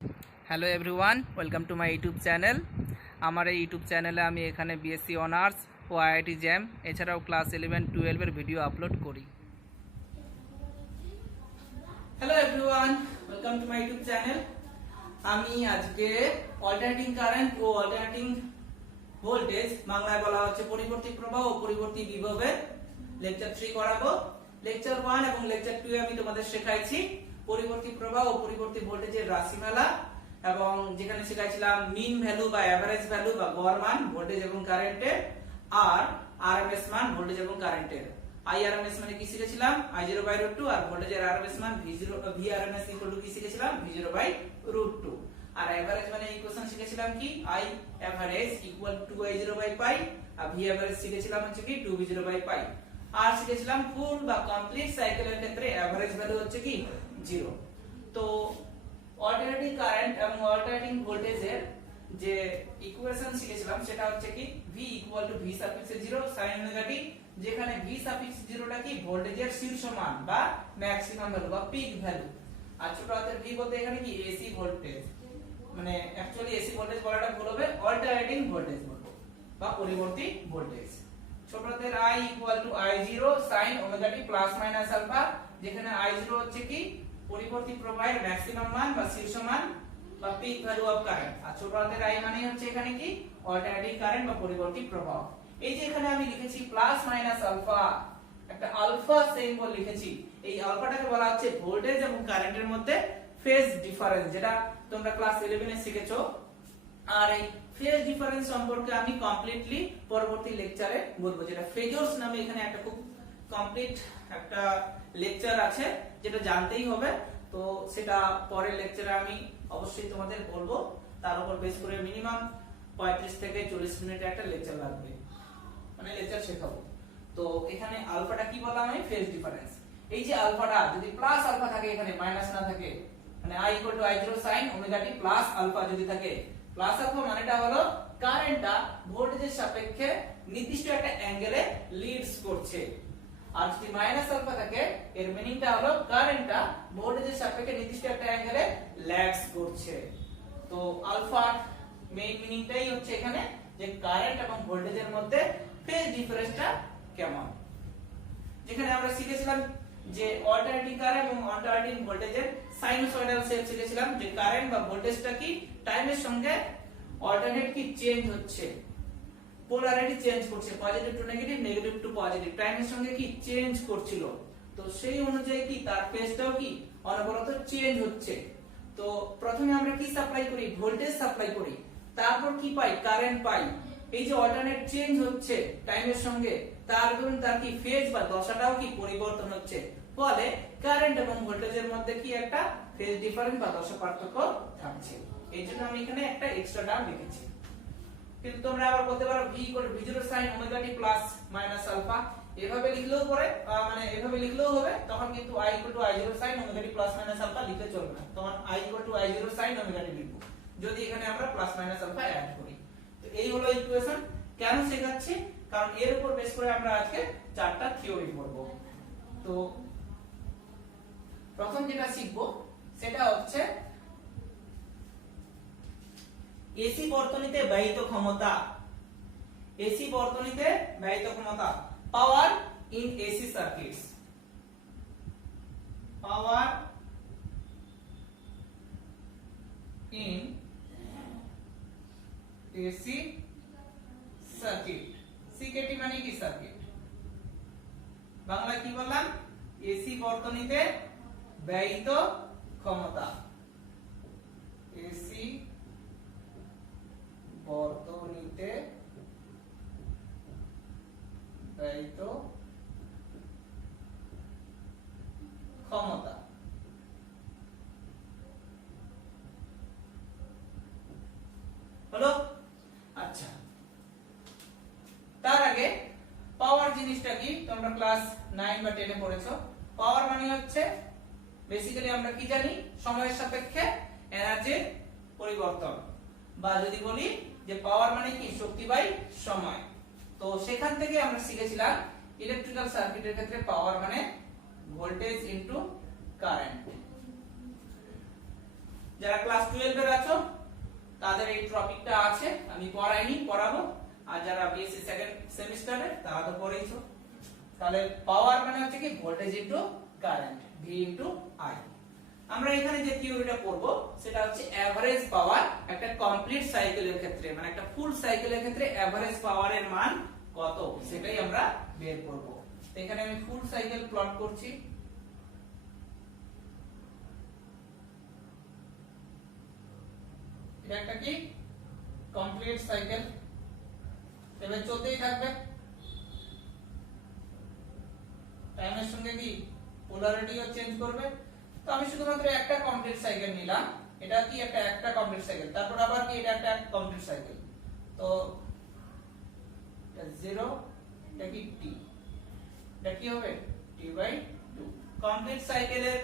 Hello everyone, welcome to my YouTube channel. আমার এই YouTube চ্যানেলে আমি এখানে বিএসসি অনার্স ও আইআইটি জ্যাম এছাড়াও ক্লাস 11-12 ভিডিও আপলোড করি। Hello everyone, welcome to my YouTube channel. আমি আজকে অল্টারনেটিং কারেন্ট ও অল্টারনেটিং ভোল্টেজ, বাংলায় বলা হচ্ছে পরিবর্তী প্রবাহ ও পরিবর্তী বিভবের লেকচার 3 করাবো। লেকচার 1 এবং লেকচার 2 আমি তোমাদের শেখাইছি পরিবর্তী প্রবাহ ও পরিবর্তী ভোল্টেজের রাশিমালা, এবং যেখানে শেখাইছিলাম মিন ভ্যালু বা এভারেজ ভ্যালু বা গড় মান ভোল্টেজ এবং কারেন্টের, আর আরএমএস মান ভোল্টেজ এবং কারেন্টের। আইআরএমএস মানে কি শিখেছিলাম I0/√2, আর ভোল্টেজের আরএমএস মান VRMS কি শিখেছিলাম V0/√2। আর এভারেজ মানে ইকুয়েশন শিখেছিলাম কি I average = 2I0/π, R V average শিখেছিলাম হচ্ছে কি 2V0/π। আর শিখেছিলাম ফুল বা কমপ্লিট সাইকেলের ক্ষেত্রে এভারেজ ভ্যালু হচ্ছে কি 0। তো অল্টারনেটিং কারেন্ট এবং অল্টারনেটিং ভোল্টেজের যে ইকুয়েশন শিখেছিলাম সেটা হচ্ছে কি V = V∗0 sin ωt, যেখানে V∗0 টা কি ভোল্টেজের শীর্ষ মান বা ম্যাক্সিমাম ভ্যালু বা পিক ভ্যালু, আর ছোট হাতের V বলতে এখানে কি এসি ভোল্টেজ, মানে অ্যাকচুয়ালি এসি ভোল্টেজ বলাটা ভুল হবে, অল্টারনেটিং ভোল্টেজ বলবো বা পরিবর্তী ভোল্টেজ। ছোট হাতের I = I0 sin ωt ± α, যেখানে I0 হচ্ছে কি পরিবর্তী প্রবাহের ম্যাক্সিমাম মান বা শীর্ষ মান বা পিক ভ্যালু অফ কারেন্ট, আর ছোট হাতের I মানে হচ্ছে এখানে কি অল্টারনেটিং কারেন্ট বা পরিবর্তী প্রবাহ। এই যে এখানে আমি লিখেছি প্লাস মাইনাস আলফা, একটা আলফা সিম্বল লিখেছি। এই আলফাটাকে বলা হচ্ছে ভোল্টেজ এবং কারেন্টের মধ্যে ফেজ ডিফারেন্স, যেটা তোমরা ক্লাস 11 এ শিখেছো। আর এই ফেজ ডিফারেন্স সম্পর্কে আমি কমপ্লিটলি পরবর্তী লেকচারে বলবো, যেটা ফেজরস নামে এখানে একটা খুব কমপ্লিট একটা লেকচার আছে, যেটা জানতেই হবে। তো সেটা পরের লেকচারে আমি অবশ্যই তোমাদের বলবো। তার উপর বেস করে মিনিমাম 35 থেকে 40 মিনিট একটা লেকচার লাগবে, মানে লেকচার শেখাবো। তো এখানে আলফাটা কি বললাম আমি, ফেজ ডিফারেন্স। এই যে আলফাটা যদি প্লাস আলফা থাকে, এখানে মাইনাস না থাকে, মানে I = I0 sin ωt plus alpha যদি থাকে, প্লাস আলফা মানেটা হলো কারেন্টটা ভোল্টেজের সাপেক্ষে নির্দিষ্ট একটা অ্যাঙ্গেলে লিডস করছে। আর যদি মাইনাস আলফা থাকে, এর মিনিংটা হলো কারেন্টটা ভোল্টেজের সাপেক্ষে নির্দিষ্ট একটা অ্যাঙ্গেলে ল্যাগস করছে। তো আলফার মেইন মিনিংটাই হচ্ছে এখানে যে কারেন্ট এবং ভোল্টেজের মধ্যে ফেজ ডিফারেন্সটা কেমন। যেখানে আমরা শিখেছিলাম যে অল্টারনেটিং কারেন্ট এবং অল্টারনেটিং ভোল্টেজের সাইনোসয়েডাল শেপ শিখেছিলাম, যে কারেন্ট বা ভোল্টেজটা কি টাইমের সঙ্গে অল্টারনেট কি চেঞ্জ হচ্ছে, পোলারিটি চেঞ্জ করছে, positive to negative, negative to positive, টাইমের সঙ্গে কি চেঞ্জ করছিল। তো সেই অনুযায়ী কি তার ফেজটাও কি অনবরত চেঞ্জ হচ্ছে। তো প্রথমে আমরা কি সাপ্লাই করি, ভোল্টেজ সাপ্লাই করি, তারপর কি পাই, কারেন্ট পাই। এই যে অল্টারনেট চেঞ্জ হচ্ছে টাইমের সঙ্গে, তার দরুন তার কি ফেজ বা দশাটাও কি পরিবর্তন হচ্ছে, ফলে কারেন্ট এবং ভোল্টেজের মধ্যে কি একটা ফেজ ডিফারেন্স বা দশা পার্থক্য থাকছে। এই জন্য আমি এখানে একটা এক্সট্রা টার্ম লিখেছি। কিন্তু তোমরা আবার বলতে পারো V = V0 sin ωt plus minus alpha, এভাবে লিখলেও পরে মানে এভাবে লিখলেও হবে। তখন কিন্তু I = I0 sin ωt plus minus alpha লিখলে চলবে না, তখন I = I0 sin ωt লিখবো যদি এখানে আমরা প্লাস মাইনাস আলফা অ্যাড করি। তো এই হলো ইকুয়েশন। কেন শেখাচ্ছি, কারণ এর উপর বেস করে আমরা আজকে চারটা থিওরি পড়ব। তো প্রথম যেটা শিখবো সেটা হচ্ছে এসি বর্তনীতে ব্যয়িত ক্ষমতা। এসি বর্তনীতে ব্যয়িত ক্ষমতা, power in AC circuits. Power in AC circuit, CKT মানে কি সার্কিট, বাংলায় কি বললাম, এসি বর্তনীতে ব্যয়িত ক্ষমতা। এসি বর্তনীতে ব্যয়িত ক্ষমতা। হলো? আচ্ছা, তার আগে পাওয়ার জিনিসটা কি তোমরা ক্লাস 9 বা 10 এ পড়েছো। পাওয়ার মানে হচ্ছে বেসিক্যালি আমরা কি জানি, সময়ের সাপেক্ষে এনার্জির পরিবর্তন, বা যদি বলি যে পাওয়ার মানে কি শক্তি বাই সময়। তো সেখান থেকে আমরা শিখেছিলাম ইলেকট্রিক্যাল সার্কিটের ক্ষেত্রে পাওয়ার মানে ভোল্টেজ ইনটু কারেন্ট। যারা ক্লাস 12 এর আছো তাদের এই টপিকটা আছে, আমি পড়াইনি, পড়াবো। আর যারা বিএসসি সেকেন্ড সেমিস্টারে তারা তো পড়েইছো। তাহলে পাওয়ার মানে হচ্ছে কি voltage into current, V into I. আমরা এখানে যে থিওরিটা পড়ব সেটা হচ্ছে এভারেজ পাওয়ার একটা কমপ্লিট সাইকেলের ক্ষেত্রে, মানে একটা ফুল সাইকেলের ক্ষেত্রে এভারেজ পাওয়ারের মান কত সেটাই আমরা বের করব। এখানে আমি ফুল সাইকেল প্লট করছি। এটা একটা কি কমপ্লিট সাইকেল, এবার চলতেই থাকবে। টাইমের সঙ্গে কি পোলারিটিও চেঞ্জ করবে। তো আমি শুধুমাত্র একটা কমপ্লিট সাইকেল নিলাম, এটা কি একটা কমপ্লিট সাইকেল, তারপর আবার কি এটা একটা কমপ্লিট সাইকেল। তো এটা 0, এটা কি t, এটা কি হবে t/2। কমপ্লিট সাইকেলের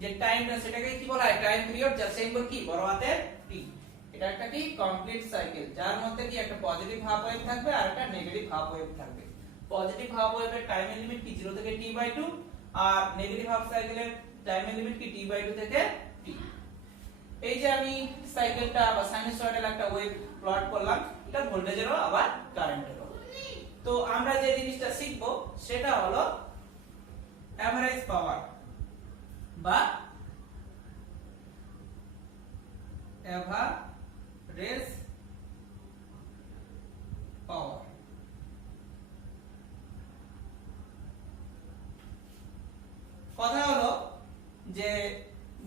যে টাইমটা সেটাকে কি বলা হয় টাইম পিরিয়ড, যার সিম্বল কি বড় হাতের t। এটা একটা কি কমপ্লিট সাইকেল, যার মধ্যে কি একটা পজিটিভ হাফ ওয়েভ থাকবে আর একটা নেগেটিভ হাফ ওয়েভ থাকবে। পজিটিভ হাফ ওয়েভের টাইমের লিমিট কি 0 থেকে t/2, আর নেগেটিভ হাফ সাইকেলের টাইমের লিমিট কি t/2 থেকে t। এই যে আমি সাইকেলটা বা সাইনুসয়েডাল একটা ওয়েভ প্লট করলাম, এটা ভোল্টেজেরও আবার কারেন্টেরও। তো আমরা যে জিনিসটা শিখব সেটা হলো এভারেজ পাওয়ার বা এভারেজ পাওয়ার। কথা হলো যে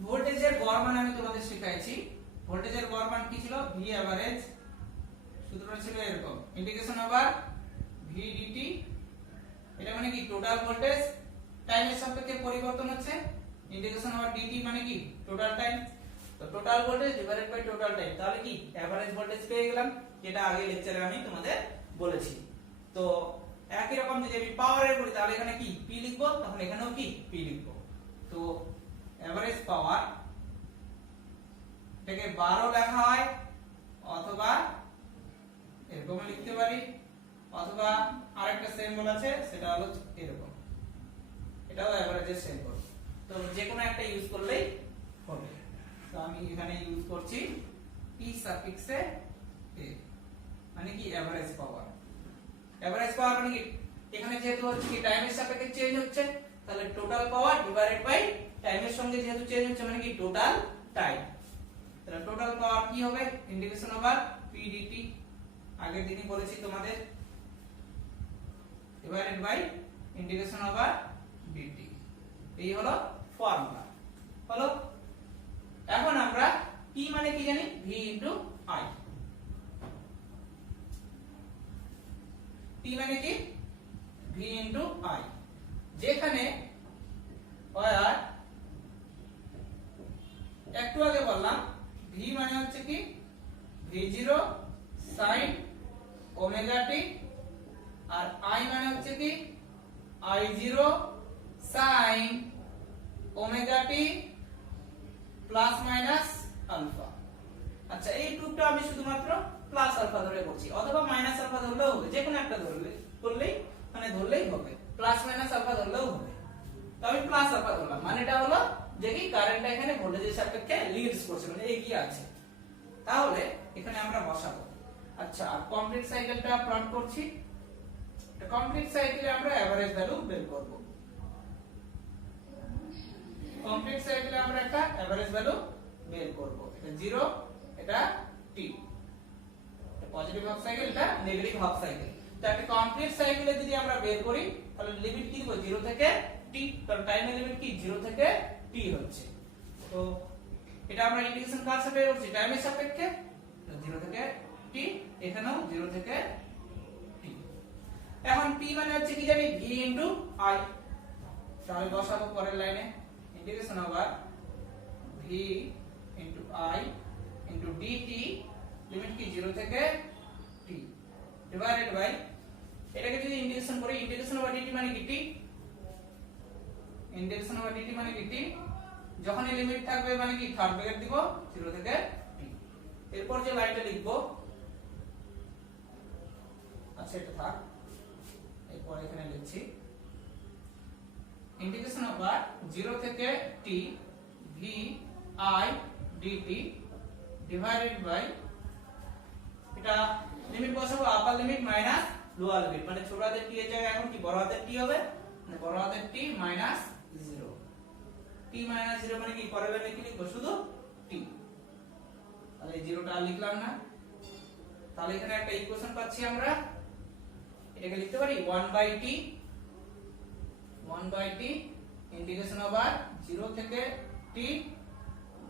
ভোল্টেজের গড় মান আমি তোমাদের শিখাইছি। ভোল্টেজের গড় মান কি ছিল, ভি এভারেজ, সূত্রটা ছিল এরকম, ইন্টিগ্রেশন ওভার ভি ডিটি। এটা মানে কি টোটাল ভোল্টেজ টাইমের সাপেক্ষে পরিবর্তন হচ্ছে, ইন্টিগ্রেশন ওভার ডিটি মানে কি টোটাল টাইম। তো total voltage divided by total time, তাহলে কি এভারেজ ভোল্টেজ পেয়ে গেলাম, যেটা আগে লেকচারে আমি তোমাদের বলেছি। তো একই রকম যদি আমি পাওয়ারের করি তাহলে এখানে কি পি লিখবো, তখন এখানেও কি পি লিখবো। তো এভারেজ পাওয়ার এটাকে 12 লেখা হয়, অথবা এরকম লিখতে পারি, অথবা আরেকটা সিম্বল আছে সেটা হলো এরকম, এটাও এভারেজের সিম্বল। তো যে কোনো একটা ইউজ করলেই হবে। তো আমি এখানে ইউজ করছি পি সাফিক্সে এ, মানে কি এভারেজ পাওয়ার। এভারেজ পাওয়ার মানে কি এখানে যেহেতু হচ্ছে কি টাইমের সাপেক্ষে চেঞ্জ হচ্ছে, তাহলে টোটাল পাওয়ার ডিভাইডেড বাই টাইমের সঙ্গে যেহেতু চেঞ্জ হচ্ছে মানে কি টোটাল টাইম। তাহলে টোটাল পাওয়ার কি হবে, ইন্টিগ্রেশন ওভার পি ডিটি, আগের দিনই বলেছি তোমাদের, divided by integration over dt. এই হলো ফর্মুলা। হলো, এখন আমরা পি মানে কি জানি, ভি ইনটু আই। পি মানে কি ভি ইনটু আই, যেখানে আর একটু আগে বললাম ভি মানে হচ্ছে কি v0 sin ওমেগা টি, আর আই মানে হচ্ছে কি i0 sin omega t plus minus alpha. আচ্ছা, এই টুকটা আমি শুধুমাত্র প্লাস আলফা ধরে করছি, অথবা মাইনাস আলফা ধরলেও হবে, যে কোনো একটা ধরলেই মানে ধরলেই হবে, প্লাস মাইনাস আলফা ধরলেও হবে। তো আমি প্লাস আলফা ধরলাম, মানে এটা হলো যে কি কারেন্টটা এখানে ভোল্টেজের সাপেক্ষে লিডস করছে, মানে এগিয়ে আছে। তাহলে এখানে আমরা বসাবো। আচ্ছা, কমপ্লিট সাইকেলটা প্লট করছি। তো কমপ্লিট সাইকেলে আমরা এভারেজ ভ্যালু বের করব। কমপ্লিট সাইকেলে আমরা একটা এভারেজ ভ্যালু বের করব। এটা 0, এটা t, পজিটিভ হাফ সাইকেল, এটা নেগেটিভ হাফ সাইকেল। তো একটা কমপ্লিট সাইকেলে যদি আমরা বের করি তাহলে লিমিট কি দেব, 0 থেকে t, কারণ টাইমের লিমিট কি 0 থেকে t হচ্ছে। তো এটা আমরা ইন্টিগ্রেশন কার সাপেক্ষে করছি, টাইমের সাপেক্ষে, 0 থেকে t, এখানেও 0 থেকে t। এখন p মানে হচ্ছে কি জানি, v ইনটু i। তাহলে বসাবো পরের লাইনে, integration over v into i into dt, limit কি 0 থেকে t, ডিভাইডেড বাই, এটাকে যদি ইন্টিগ্রেশন করি, ইন্টিগ্রেশন ওভার dt মানে কি t, ইন্টিগ্রেশন ওভার dt মানে কি t, যখন এই লিমিট থাকবে মানে কি থার্ড ব্র্যাকেট দিব 0 থেকে t। এরপর যে লাইনটা লিখব, আচ্ছা এটা থাক, এরপর এখানে লিখছি ইন্টিগ্রেশন ওভার 0 থেকে t v i dt divided by এটা লিমিট বসাবো upper limit minus lower limit, মানে ছোট হাতের t এর জায়গায় এখন কি বড় হাতের t হবে, মানে বড় হাতের t মাইনাস 0, t মাইনাস 0 মানে কি পরের লাইনে কি লিখবো শুধু t, তাহলে এই জিরোটা আর লিখলাম না। তাহলে এখানে একটা ইকুয়েশন পাচ্ছি আমরা, এটাকে লিখতে পারি 1/t ইন্টিগ্রেশন ওভার 0 থেকে t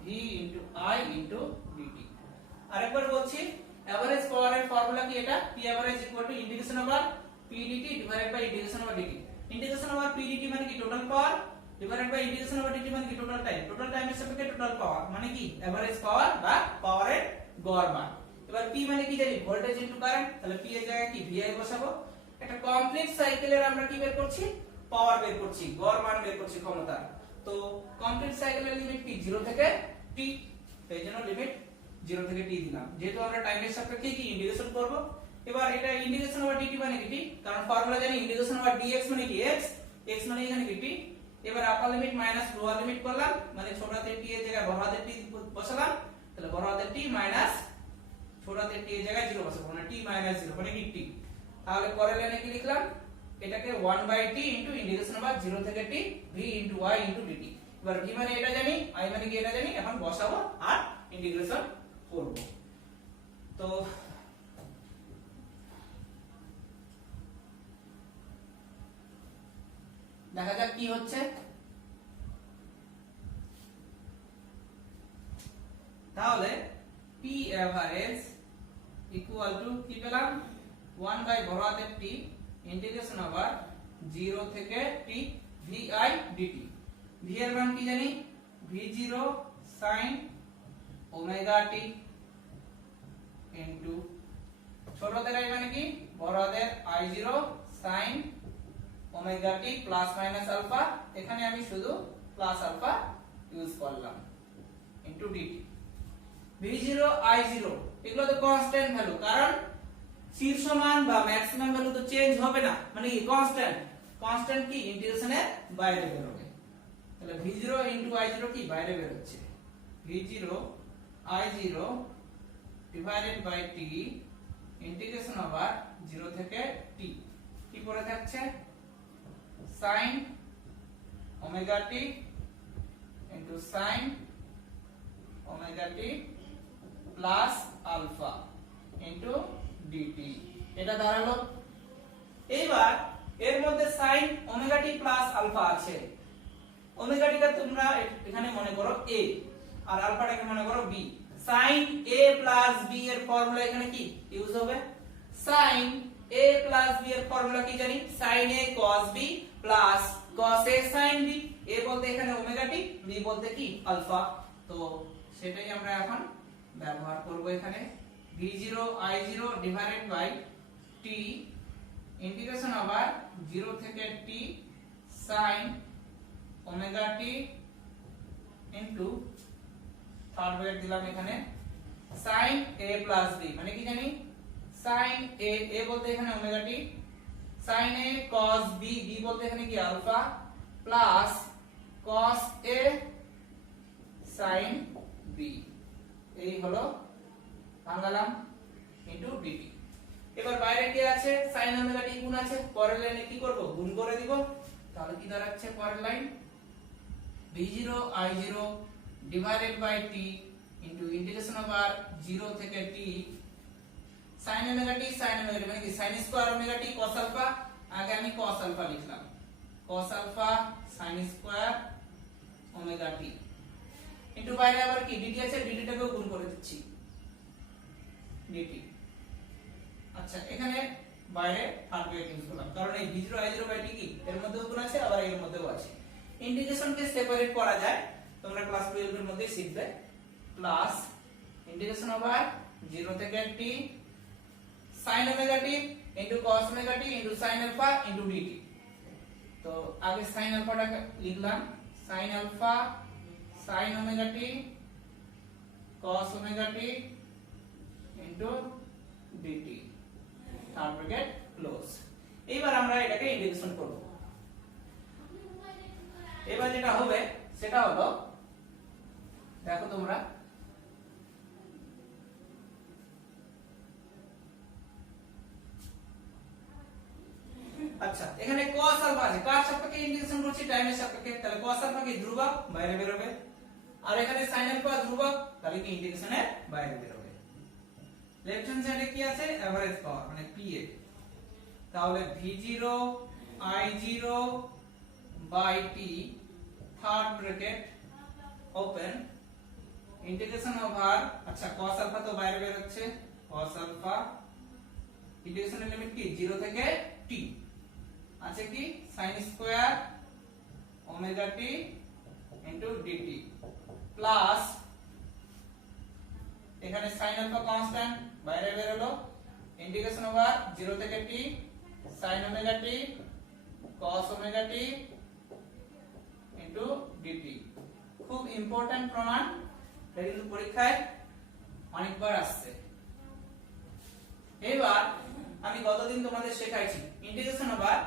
v into I into dt। আরেকবার বলছি, এভারেজ পাওয়ারের ফর্মুলা কি এটা, p average equal to integration over p dt divided by integration over dt। integration over p dt মানে কি total power, divided by integration over dt মানে কি total time, total টাইমের সাপেক্ষে টোটাল পাওয়ার মানে কি এভারেজ পাওয়ার বা পাওয়ারের গড় মান। এবার p মানে কি জানি ভোল্টেজ ইনটু কারেন্ট, তাহলে p এর জায়গায় কি vi বসাবো। একটা কমপ্লিট সাইকেলের আমরা কি বের করছি, পাওয়ার বের করছি, গড় মান বের করছি ক্ষমতা। তো কমপ্লিট সাইকেলের লিমিট কি 0 থেকে t, এই জন্য লিমিট 0 থেকে t দিলাম, যেহেতু আমরা টাইমের সাপেক্ষে কি ইন্টিগ্রেশন করব। এবার এটা ইন্টিগ্রেশন ওভার dt মানে কি t, কারণ ফর্মুলা জানি ইন্টিগ্রেশন ওভার dx মানে কি x, x মানে এখানে কি t। এবার আপার লিমিট মাইনাস লোয়ার লিমিট করলাম, মানে ছোট হাতের t এর জায়গায় বড় হাতের t বসালাম, তাহলে বড় হাতের t মাইনাস ছোট হাতের t এর জায়গায় 0 বসাবো, মানে t মাইনাস 0 মানে কি t। তাহলে পরের লাইনে কি লিখলাম, এটাকে 1/t ইনটু ইন্টিগ্রেশন ওভার 0 থেকে t v into y into dt। এবার v মানে এটা জানি, i মানে কি এটা জানি, এখন বসাবো আর ইন্টিগ্রেশন করব। তো দেখা যাক কি হচ্ছে। তাহলে p average ইকুয়াল টু কি পেলাম 1 বাই বড় হাতের t ইন্টিগ্রেশন ওভার 0 থেকে t vi dt। v এর মান কি জানি v0 sin omega t into ছোট হাতের i মানে কি বড় হাতের i0 sin omega t plus minus alpha, এখানে আমি শুধু প্লাস আলফা ইউজ করলাম ইনটু dt। v0 i0 এগুলো তো কনস্ট্যান্ট ভ্যালু, কারণ শীর্ষ মান বা ম্যাক্সিমাম ভ্যালু তো চেঞ্জ হবে না, মানে কি কনস্ট্যান্ট, কনস্ট্যান্ট কি ইন্টিগ্রেশনের বাইরে বের হবে। তাহলে v0 i0 কি বাইরে বের হচ্ছে, v0 i0 divided by t integration over 0 থেকে t কি পড়ে থাকছে sin omega t into sin omega t plus alpha into dt, এটা দাঁড়ালো। এইবার এর মধ্যে sin omega t plus alpha আছে, ওমেগা t টা তোমরা এখানে মনে করো a আর আলফাটাকে মনে করো b। sin a plus b এর ফর্মুলা এখানে কি ইউজ হবে, sin a প্লাস b এর ফর্মুলা কি জানি sin a cos b plus cos a sin b। a বলতে এখানে ওমেগা t, b বলতে কি আলফা, তো সেটাই আমরা এখন ব্যবহার করব এখানে। v0 i0 divided by t integration over 0 থেকে t sin omega t into third bracket দিলাম এখানে sin a প্লাস b মানে কি জানি sin a বলতে এখানে omega t, sin a cos b b বলতে এখানে কি alpha plus cos a sin b, এই হলো ভাঙালাম ইনটু dt। এবার বাইরে কি আছে sin ওমেগা t গুণ আছে, পরের লাইনে কি করব গুণ করে দিব, তাহলে কি দাঁড়াচ্ছে পরের line v0 i0 divided by t into integration over 0 থেকে t sin ওমেগা t মানে কি sin square omega t cos alpha, আগে আমি cos আলফা লিখলাম cos alpha sin square omega t into বাইরে আবার কি dt আছে, dt টাকেও গুণ করে দিচ্ছি dt। আচ্ছা এখানে বাইরে থার্ড ব্র্যাকেট ইউজ করলাম, কারণ এই v0 i0 বাই t কি এর মধ্যেও গুণ আছে আবার এর মধ্যেও আছে। ইন্টিগ্রেশনকে সেপারেট করা যায়, তোমরা ক্লাস 12 এর মধ্যে শিখবে। প্লাস ইন্টিগ্রেশন ওভার 0 থেকে t sin omega t into cos omega t into sin alpha into dt। তো আগে sin আলফাটাকে লিখলাম sin alpha sin omega t cos omega t into dt, third bracket close. এইবার আমরা এটাকে ইন্টিগ্রেশন করব। এবার যেটা হবে সেটা হলো দেখো তোমরা আচ্ছা এখানে cos আলফা আছে, কার সাপেক্ষে ইন্টিগ্রেশন করছি? টাইমের সাপেক্ষে। তাহলে cos আলফা কি ধ্রুবক, বাইরে বের হবে। আর এখানে sin আলফা ধ্রুবক, তাহলে কি ইন্টিগ্রেশনের বাইরে বের হবে। লেফট হ্যান্ড সাইডে কি আছে? এভারেজ পাওয়ার মানে PA। তাহলে v0 i0 বাই t third bracket open integration over, আচ্ছা cos আলফা তো বাইরে বের হচ্ছে, cos আলফা ইন্টিগ্রেশনের লিমিট কি 0 থেকে t আছে কি sin square omega t into dt plus এখানে sin আলফা কনস্ট্যান্ট বাইরে বের হলো, ইন্টিগ্রেশন ওভার 0 থেকে t sin omega t cos omega t into dt। খুব ইম্পর্টেন্ট প্রমাণ, এটা কিন্তু পরীক্ষায় অনেকবার আসছে। এবার আমি গতদিন তোমাদের শেখাইছি ইন্টিগ্রেশন ওভার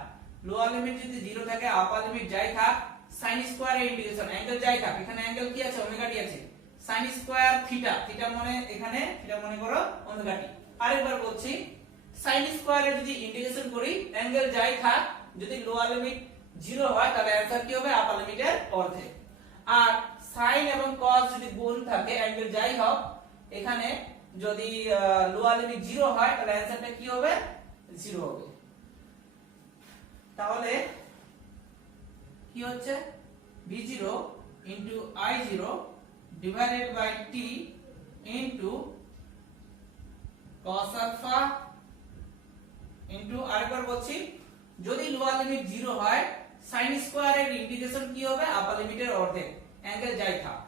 লোয়ার লিমিট যদি 0 থাকে আপার লিমিট যাই থাক sin স্কয়ার এর ইন্টিগ্রেশন অ্যাঙ্গেল যাই থাক, এখানে অ্যাঙ্গেল কি আছে? ওমেগা টি আছে, sin স্কয়ার থিটা, থিটা মানে এখানে থিটা মনে করো ওমেগা টি। আরেকবার বলছি sin স্কয়ার এর যদি ইন্টিগ্রেশন করি অ্যাঙ্গেল যাই থাক যদি লোয়ার লিমিট 0 হয় তাহলে অ্যানসার কি হবে? আপার লিমিটের অর্ধেক। আর sin এবং cos যদি গুণ থাকে অ্যাঙ্গেল যাই হোক এখানে যদি লোয়ার লিমিট 0 হয় তাহলে অ্যানসারটা কি হবে? 0 হবে। তাহলে কি হচ্ছে? v0 i0 divided by t cos alpha আরেকবার বলছি যদি লোয়ার লিমিট 0 হয় sin স্কয়ার এর ইন্টিগ্রেশন কি হবে? আপার লিমিটের অর্ধেক, অ্যাঙ্গেল যাই থাক।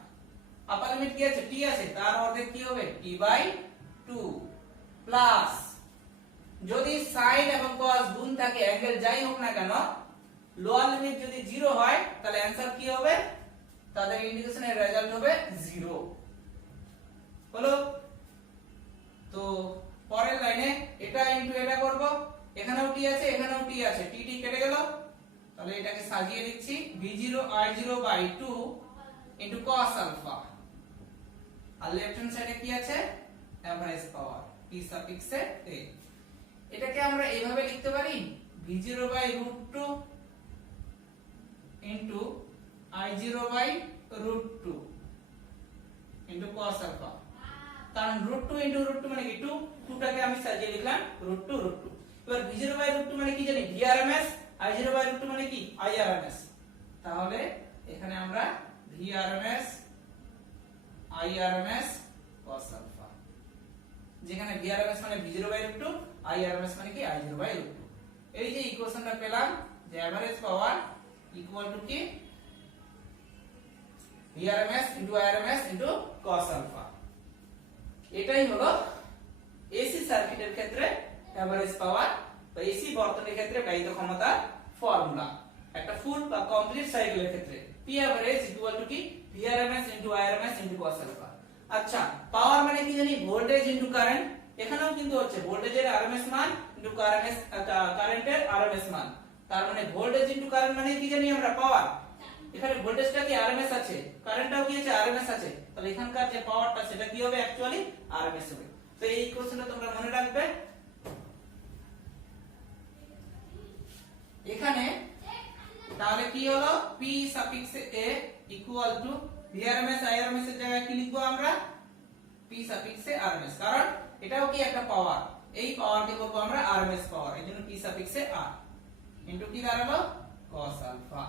আপার লিমিট কি আছে? t আছে, তার অর্ধেক কি হবে? t বাই 2 প্লাস যদি sin এবং cos গুণ থাকে অ্যাঙ্গেল যাই হোক না কেন লোয়ার লিমিট যদি 0 হয় তাহলে অ্যানসার কি হবে? তাদের ইন্টিগ্রেশনের রেজাল্ট হবে 0 হলো। তো পরের লাইনে এটা ইনটু এটা করব, এখানেও t আছে এখানেও t আছে, t কেটে গেল, তাহলে এটাকে সাজিয়ে লিখছি v0 i0 বাই 2 ইনটু cos আলফা। আর লেফট হ্যান্ড সাইডে কি আছে? এভারেজ পাওয়ার p সাফিক্সে a। এটাকে আমরা এইভাবে লিখতে পারি v0 বাই √2 ইনটু i0 বাই √2 ইনটু cos আলফা। কারণ √2 ইনটু √2 মানে কি 2, 2টাকে আমি সাজিয়ে লিখলাম √2 √2। এবার v0 বাই √2 মানে কি জানি? vrms, i0 বাই √2 মানে কি? irms। তাহলে এখানে আমরা vrms irms cos আলফা, যেখানে vrms মানে v0 বাই √2, irms মানে কি? i0 বাই √2। এই যে ইকুয়েশনটা পেলাম যে এভারেজ পাওয়ার ইকুয়াল টু কি vrms irms cos আলফা। এটাই হলো এসি সার্কিটের ক্ষেত্রে এভারেজ পাওয়ার বা এসি বর্তনীর ক্ষেত্রে ব্যয়িত ক্ষমতার ফর্মুলা। একটা ফুল বা কমপ্লিট সাইকেলের ক্ষেত্রে P average equal to কি Vrms irms cos আলফা। আচ্ছা পাওয়ার মানে কি জানি? Voltage into current. এখানেও কিন্তু হচ্ছে ভোল্টেজের rms মান ইনটু কারেন্টের rms মান। তার মানে ভোল্টেজ ইনটু কারেন্ট মানে কি জানি আমরা? পাওয়ার। এখানে ভোল্টেজটা কি rms আছে, কারেন্টটাও কি আছে? rms আছে, তাহলে এখানকার যে পাওয়ারটা সেটা কি হবে? অ্যাকচুয়ালি rms হবে। তো এই ইকুয়েশনটা তোমরা মনে রাখবে। এখানে তাহলে কি হলো? p suffix a equal to Vrms irms এর জায়গায় কি লিখবো আমরা? p সাফিক্স a rms, কারণ এটাও কি একটা পাওয়ার, এই পাওয়ারকে বলবো আমরা rms পাওয়ার, এইজন্য p suffix a r into কি দাঁড়ালো? cos alpha.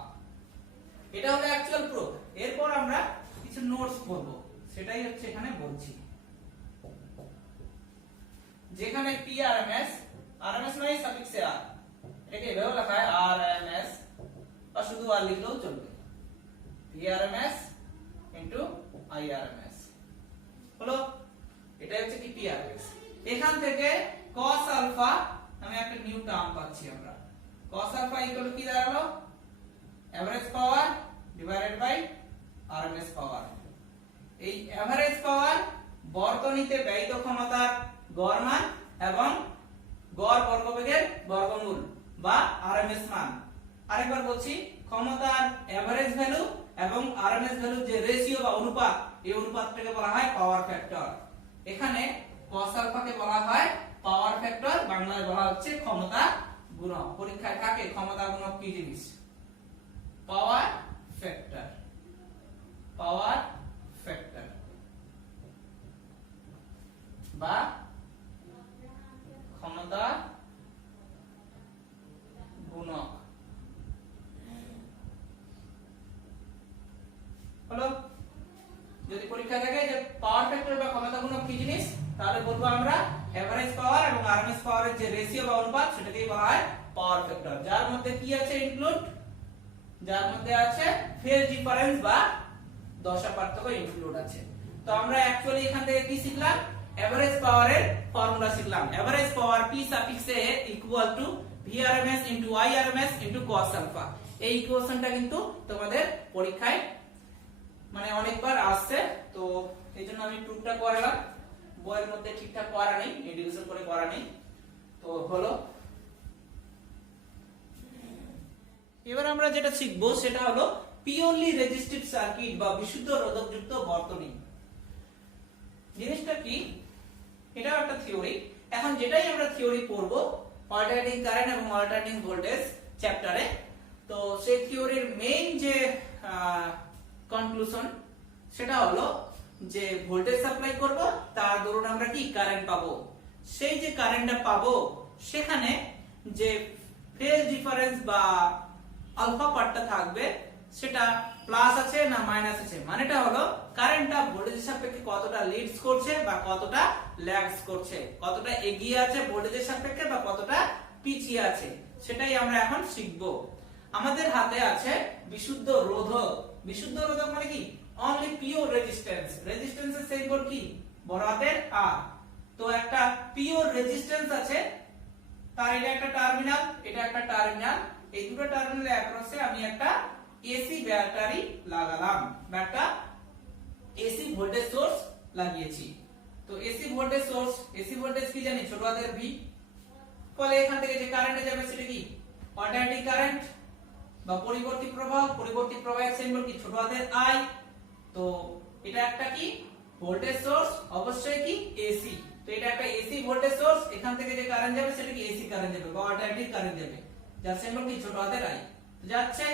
এটা হলো অ্যাকচুয়াল প্রুফ। এরপর আমরা কিছু নোটস করব, সেটাই হচ্ছে এখানে বলছি। যেখানে p rms মানে সাফিক্স a r, এটাকে এভাবে লেখা হয় rms বা শুধু আর লিখলেও চলবে, vrms irms হলো। এটা হচ্ছে কি prms। এখান থেকে cos আলফা আমি একটা নিউ টার্ম পাচ্ছি আমরা। cos আলফা ইকুয়াল কি দাঁড়ালো? Average power divided by rms power. এই এভারেজ পাওয়ার বর্তনীতে ব্যয়িত ক্ষমতার গড় মান এবং গড় বর্গবেগের বর্গমূল বা rms মান। আরেকবার বলছি, ক্ষমতার এভারেজ ভ্যালু এবং rms ভ্যালু যে রেশিও বা অনুপাত, এই অনুপাতটাকে বলা হয় পাওয়ার ফ্যাক্টর। এখানে cos আলফাকে বলা হয় পাওয়ার ফ্যাক্টর, বাংলায় বলা হচ্ছে ক্ষমতা গুণক পরীক্ষায় থাকে ক্ষমতা গুণক কি জিনিস পাওয়ার ফ্যাক্টর বা ক্ষমতা গুণক হলো যদি পরীক্ষা থাকে যে পাওয়ার ফ্যাক্টর বা ক্ষমতা গুণক কি জিনিস তাহলে বলবো আমরা এভারেজ পাওয়ার এবং আরএমএস পাওয়ারের যে রেশিও বা অনুপাত সেটাকেই বলা হয় পাওয়ার ফ্যাক্টর যার মধ্যে কি আছে ইনক্লুড যার মধ্যে আছে ফেজ ডিফারেন্স বা দশা পার্থক্য ইনক্লুড আছে তো আমরা অ্যাকচুয়ালি এখান থেকে কি শিখলাম এভারেজ পাওয়ারের ফর্মুলা শিখলাম average power P suffix A equal to VRMS into IRMS into cos alpha এই ইকুয়েশনটা কিন্তু তোমাদের পরীক্ষায় মানে অনেকবার আসছে তো এইজন্য আমি প্রুফটা করালাম বইয়ের মধ্যে ঠিকঠাক করা নেই ইন্ডিভিজুয়াল করে করা নেই তো হলো এবার আমরা যেটা শিখব সেটা হলো পিওরলি রেজিস্টিভ সার্কিট বা বিশুদ্ধ রোধকযুক্ত বর্তনী জিনিসটা কি এটা একটা থিওরি এখন যেটাই আমরা থিওরি পড়ব অল্টারনেটিং কারেন্ট এবং অল্টারনেটিং ভোল্টেজ চ্যাপ্টারে তো সেই থিওরির মেইন যে কনক্লুশন সেটা হলো যে ভোল্টেজ সাপ্লাই করব তার দরুন আমরা কি কারেন্ট পাবো সেই যে কারেন্টটা পাবো সেখানে যে ফেজ ডিফারেন্স বা আলফা পার্টটা থাকবে সেটা প্লাস আছে না মাইনাস আছে মানেটা হলো কারেন্টটা ভোল্টেজের সাপেক্ষে কতটা লিডস করছে বা কতটা ল্যাগস করছে কতটা এগিয়ে আছে ভোল্টেজের সাপেক্ষে বা কতটা পিছিয়ে আছে সেটাই আমরা এখন শিখব আমাদের হাতে আছে বিশুদ্ধ রোধক মানে কি অনলি পিওর রেজিস্ট্যান্স রেজিস্ট্যান্সের সিম্বল কি বড় হাতের আর তো একটা পিওর রেজিস্ট্যান্স আছে তার এটা একটা টার্মিনাল এই দুটো টার্মিনালের অ্যাক্রসে আমি একটা এসি ব্যাটারি লাগালাম বা একটা এসি ভোল্টেজ সোর্স লাগিয়েছি তো এসি ভোল্টেজ কি জানি ছোট হাতের ভি ফলে এখান থেকে যে কারেন্ট যাবে সেটা কি অল্টারনেটিং কারেন্ট বা পরিবর্তী প্রবাহের সিম্বল কি ছোট হাতের আই তো এটা একটা কি ভোল্টেজ সোর্স অবশ্যই কি এসি তো এটা একটা এসি ভোল্টেজ সোর্স এখান থেকে যে কারেন্ট যাবে সেটা কি এসি কারেন্ট যাবে বা অল্টারনেটিং কারেন্ট যাবে যার সিম্বল কি ছোট হাতের আই তো যাচ্ছে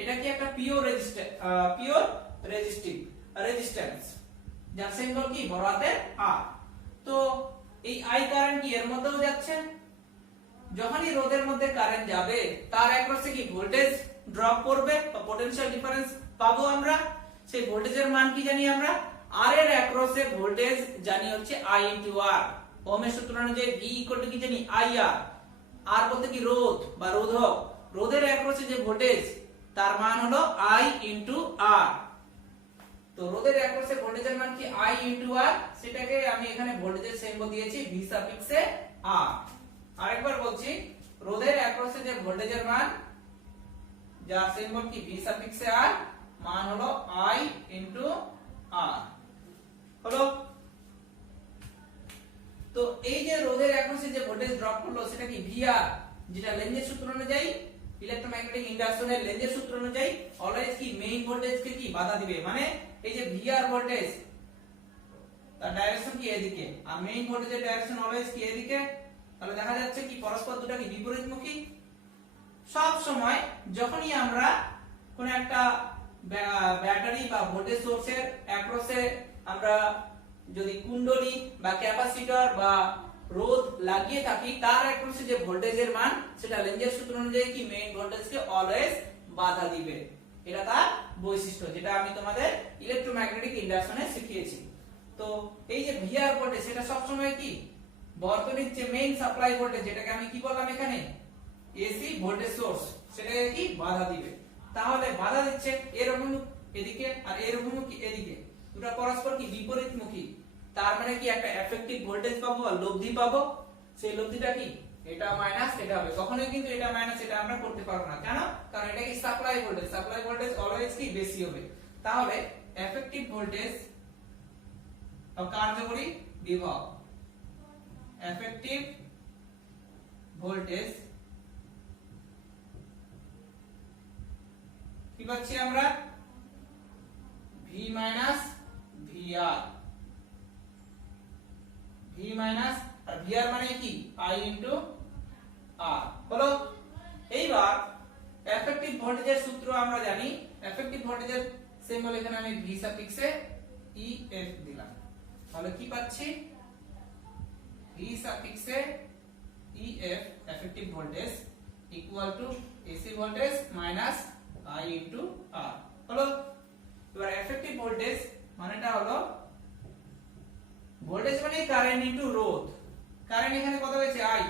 এটা কি একটা পিওর রেজিস্ট্যান্স যার সিম্বল কি বড় হাতের আর তো এই আই কারেন্ট কি এর মধ্যেও যাচ্ছে যখনই রোধের মধ্যে কারেন্ট যাবে তার অ্যাক্রসে কি ভোল্টেজ ড্রপ করবে বা পটেনশিয়াল ডিফারেন্স পাবো আমরা সেই ভোল্টেজের মান কি জানি আমরা আর এর অ্যাক্রসে ভোল্টেজ জানি হচ্ছে I ইনটু R ওহমের সূত্র অনুযায়ী V ইকুয়াল টু কি জানি IR আর বলতে কি রোধ বা রোধক রোধের অ্যাক্রসে যে ভোল্টেজ তার মান হলো I ইনটু R তো রোধের অ্যাক্রসে ভোল্টেজের মান কি I ইনটু R সেটাকে আমি এখানে ভোল্টেজের সিম্বল দিয়েছি V সাফিক্সে R আরেকবার বলছি রোধের অ্যাক্রসে যে ভোল্টেজের মান যার সিম্বল কি V সাফিক্সে R মান হলো I ইনটু R হলো তো এই যে রোধের অ্যাক্রসে যে ভোল্টেজ ড্রপ করলো সেটা কি VR যেটা লেঞ্জের সূত্র অনুযায়ী ইলেক্ট্রোম্যাগনেটিক ইন্ডাকশনের লেঞ্জের সূত্র অনুযায়ী অলওয়েজ কি মেইন ভোল্টেজকে কি বাধা দিবে মানে এই যে VR ভোল্টেজ তার ডাইরেকশন কি এদিকে আর মেইন ভোল্টেজের ডাইরেকশন অলওয়েজ কি এদিকে তাহলে দেখা যাচ্ছে কি পরস্পর দুটো কি বিপরীতমুখী সব সময় যখনই আমরা কোন একটা ব্যাটারি বা ভোল্টেজ সোর্সের অ্যাক্রসে আমরা যদি কুণ্ডলী বা ক্যাপাসিটর বা রোধ লাগিয়ে থাকি তার অ্যাক্রসে যে ভোল্টেজের মান সেটা লেঞ্জের সূত্র অনুযায়ী কি মেইন ভোল্টেজকে অলওয়েজ বাধা দিবে এটা তার বৈশিষ্ট্য যেটা আমি তোমাদের ইলেক্ট্রোম্যাগনেটিক ইন্ডাকশনে শিখিয়েছি তো এই যে ভিআর ভোল্টেজ সেটা সব সময় কি বর্তনীর যে মেইন সাপ্লাই ভোল্টেজ যেটাকে আমি কি বললাম এখানে এসি ভোল্টেজ সোর্স সেটাকে কি বাধা দিবে তাহলে বাধা দিচ্ছে এরকম এদিকে আর এরকম কি এদিকে দুটো পরস্পর কি বিপরীতমুখী তার মানে কি একটা এফেক্টিভ ভোল্টেজ পাবো আর লব্ধি পাবো সেই লব্ধিটা কি এটা মাইনাস এটা হবে কখনোই কিন্তু এটা মাইনাস এটা আমরা করতে পারবো না কেন কারণ এটা কি সাপ্লাই ভোল্টেজ অলওয়েজ কি বেশি হবে তাহলে এফেক্টিভ ভোল্টেজ ও কার্যকরী বিভব এফেক্টিভ ভোল্টেজ কি পাচ্ছি আমরা V minus VR V minus R VR মানে কি I ইনটু R হলো ভোল্টেজের সূত্র আমরা জানি, এফেক্টিভ ভোল্টেজের সিম্বল এখানে আমি ভি সাফিক্সে ইএফ দিলাম, তাহলে কি পাচ্ছি ভি সাফিক্সে EF effective voltage equal to AC voltage minus I into R. হলো, এবার এফেক্টিভ ভোল্টেজ মানেটা হলো ভোল্টেজ মানে কারেন্ট ইনটু রোধ। কারেন্ট এখানে কত হয়েছে আই,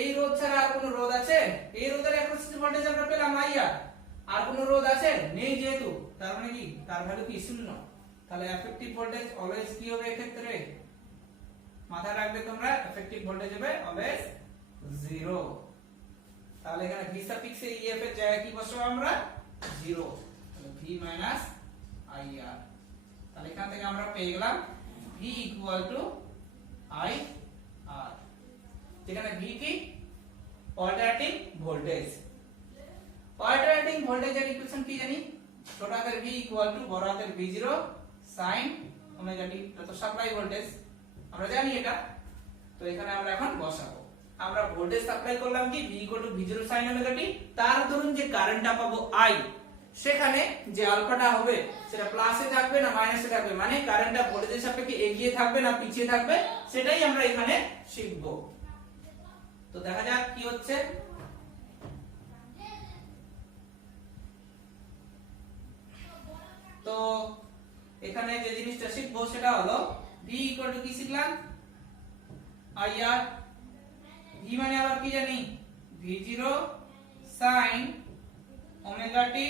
এই রোধ ছাড়া আর কোনো রোধ আছে? এই রোধের অ্যাক্রস ভোল্টেজ আমরা পেলাম আই আর কোনো রোধ আছে নেই, যেহেতু তার মানে কি তার ভ্যালু কি শূন্য। তাহলে এফেক্টিভ ভোল্টেজ অলওয়েজ কি হবে ক্ষেত্রে, মাথায় রাখবে তোমরা, এফেক্টিভ ভোল্টেজ হবে অলওয়েজ 0। তাহলে এখানে ভি সাফিক্সে ইএফ এর জায়গায় কি বসাবো আমরা 0, তাহলে ভি মাইনাস আইআর। তাহলে এখান থেকে আমরা পেয়ে গেলাম ভি ইকুয়াল টু আই আর, যেখানে ভি কি অল্টারনেটিং ভোল্টেজ। অল্টারনেটিং ভোল্টেজের ইকুয়েশন কি জানি, ছোট হাতের ভি ইকুয়াল টু বড় হাতের v0 sin ওমেগা টি, এটা তো সাপ্লাই ভোল্টেজ আমরা জানি এটা। তো এখানে আমরা এখন বসাবো, আমরা ভোল্টেজ সাপ্লাই করলাম কি v equal to v0 sin omega t, তার ধরুন যে কারেন্টটা পাবো i, সেখানে যে আলফাটা হবে সেটা প্লাসে থাকবে না মাইনাসে থাকবে, মানে কারেন্টটা ভোল্টেজের সাপেক্ষে এগিয়ে থাকবে না পিছিয়ে থাকবে, সেটাই আমরা এখানে শিখব। তো দেখা যাক কি হচ্ছে। তো এখানে যে জিনিসটা শিখবো সেটা হলো v ইকুয়াল টু কি শিখলাম আইআর, v মানে আবার কি জানি v0 sin omega T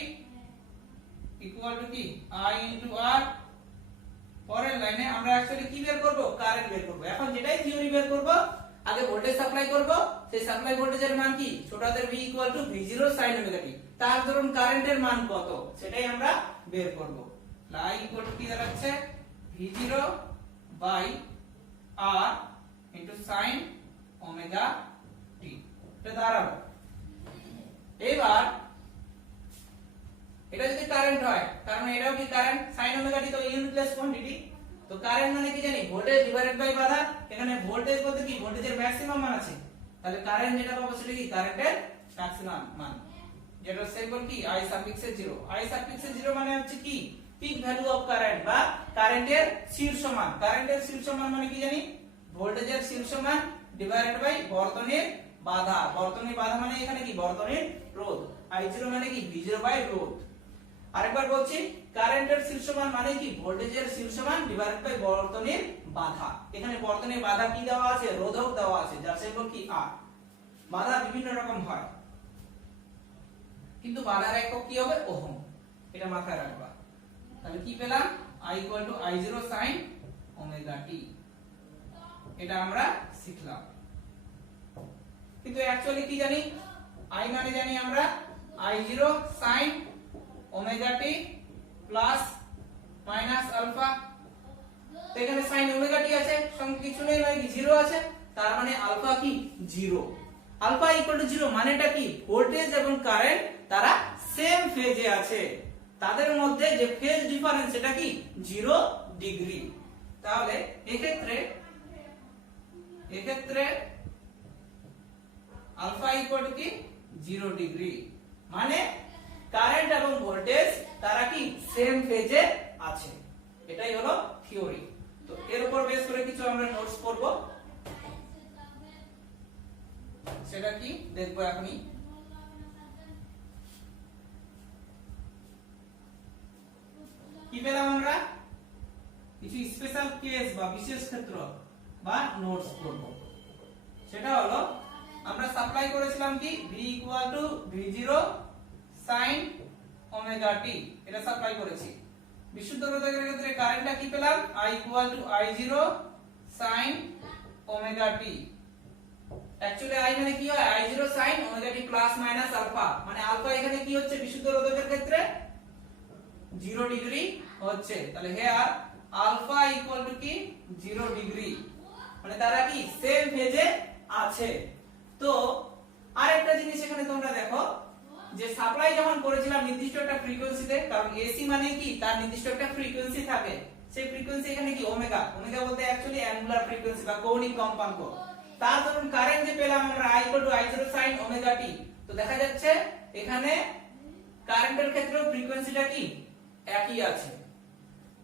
equal to কি i ইনটু r। পরের লাইনে আমরা অ্যাকচুয়ালি কি বের করব, কারেন্ট বের করব। এখন যেটাই থিওরি বের করব, আগে ভোল্টেজ সাপ্লাই করব, সেই সাপ্লাই ভোল্টেজের মান কি ছোট হাতের v equal to v0 sin omega t, তার ধরুন কারেন্টের মান কত সেটাই আমরা বের করব। i ইকুয়াল টু কি দাঁড়াচ্ছে v0 by r into sin omega t, এটা দাঁড়াবে। এবার এটা যদি কারেন্ট হয়, কারণ এটাও কি কারেন্ট, sin ওমেগা টি তো ইউনিটলেস কোয়ান্টিটি, তো কারেন্ট মানে কি জানি ভোল্টেজ ডিভাইডেড বাই বাধা। এখানে ভোল্টেজ বলতে কি ভোল্টেজের ম্যাক্সিমাম মান আছে, তাহলে কারেন্ট যেটা পাবো সেটা কি কারেন্টের ম্যাক্সিমাম মান, যেটা সিম্বল কি i সাফিক্সে 0। i সাফিক্সে 0 মানে হচ্ছে কি পিক ভ্যালু অফ কারেন্ট বা কারেন্টের শীর্ষ মান। কারেন্টের শীর্ষ মান মানে কি জানি ভোল্টেজের শীর্ষ মান ডিভাইডেড বাই বর্তনীর বাধা। বর্তনীর বাধা মানে এখানে কি বর্তনীর রোধ, i0 মানে কি v0 বাই রোধ। আরেকবার বলছি, কারেন্টের শীর্ষ মান মানে কি ভোল্টেজের শীর্ষ মান ডিভাইডেড বাই বর্তনীর বাধা। এখানে বর্তনীর বাধা কি দেওয়া আছে, রোধক দেওয়া আছে, যার সিম্বল কি r। বাধা বিভিন্ন রকম হয়, কিন্তু বাধার একক কি হবে ওহম, এটা মাথায় রাখবা। তাহলে কি পেলাম i equal to i0 sin omega t, এটা আমরা শিখলাম। কিন্তু অ্যাকচুয়ালি কি জানি, i মানে জানি আমরা i0 sin omega t plus minus alpha. তো এখানে sin ওমেগা টি আছে, সঙ্গে কিছু নেই মানে কি 0 আছে, তার মানে আলফা কি 0। আলফা ইকুয়াল টু 0 মানেটা কি ভোল্টেজ এবং কারেন্ট তারা সেম ফেজে আছে, তাদের মধ্যে যে ফেজ ডিফারেন্স সেটা কি 0 ডিগ্রি। তাহলে এক্ষেত্রে আলফা ইকুয়াল টু কি 0 ডিগ্রি, মানে কারেন্ট এবং ভোল্টেজ তারা কি সেম ফেজে আছে। এটাই হলো থিওরি। তো এর উপর বেস করে কিছু আমরা নোটস করব, সেটা কি দেখবো এখনই। কি পেলাম আমরা, কিছু স্পেশাল কেস বা বিশেষ ক্ষেত্র বা নোটস করব। সেটা হলো আমরা সাপ্লাই করেছিলাম কি v equal to v0 sin omega t, এটা সাপ্লাই করেছি। বিশুদ্ধ রোধকের ক্ষেত্রে কারেন্টটা কি পেলাম i equal to i0 sin omega T. Actually i মানে কি হয় i0 sin omega t plus minus alpha, মানে আলফা এখানে কি হচ্ছে বিশুদ্ধ রোধকের ক্ষেত্রে 0 ডিগ্রি হচ্ছে। তাহলে হেয়ার আলফা ইকুয়াল টু কি 0 ডিগ্রি, মানে তারা কি সেম ফেজে আছে। তো আরেকটা জিনিস এখানে তোমরা দেখো, যে সাপ্লাই যখন করেছিলাম নির্দিষ্ট একটা ফ্রিকোয়েন্সিতে, কারণ এসি মানে কি তার নির্দিষ্ট একটা ফ্রিকোয়েন্সি থাকে, সেই ফ্রিকোয়েন্সি এখানে কি ওমেগা। ওমেগা বলতে অ্যাকচুয়ালি অ্যাঙ্গুলার ফ্রিকোয়েন্সি বা কৌণিক কম্পাঙ্ক। তার ধরুন কারেন্ট যে পেলাম আমরা i equal to i0 sin omega t, তো তো দেখা যাচ্ছে এখানে কারেন্টের ক্ষেত্রেও ফ্রিকোয়েন্সিটা কি একই আছে,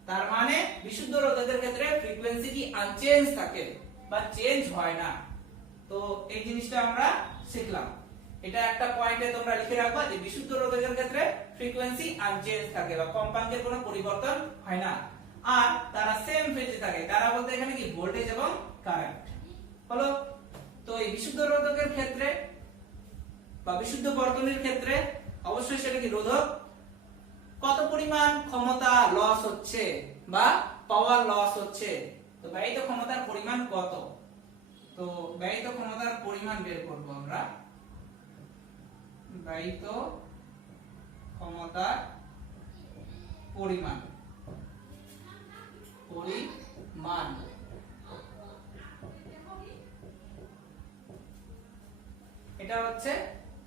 তার মানে বিশুদ্ধ রোধকের ক্ষেত্রে ফ্রিকোয়েন্সি কি আনচেঞ্জ থাকে বা চেঞ্জ হয় না। তো এই জিনিসটা আমরা শিখলাম। এটা একটা পয়েন্টে তোমরা লিখে রাখবা যে বিশুদ্ধ রোধকের ক্ষেত্রে ফ্রিকোয়েন্সি আনচেঞ্জ থাকে বা কম্পাঙ্কের কোনো পরিবর্তন হয় না, আর তারা সেম ফেজে থাকে। তারা বলতে এখানে কি ভোল্টেজ এবং কারেন্ট হলো। তো এই বিশুদ্ধ রোধকের ক্ষেত্রে বা বিশুদ্ধ বর্তনীর ক্ষেত্রে অবশ্যই সেটা কি রোধক কত পরিমাণ ক্ষমতা লস হচ্ছে বা পাওয়ার লস হচ্ছে, তো ব্যয়িত ক্ষমতার পরিমাণ কত। তো ব্যয়িত ক্ষমতার পরিমাণ বের করব আমরা। ব্যয়িত ক্ষমতার পরিমাণ এটা হচ্ছে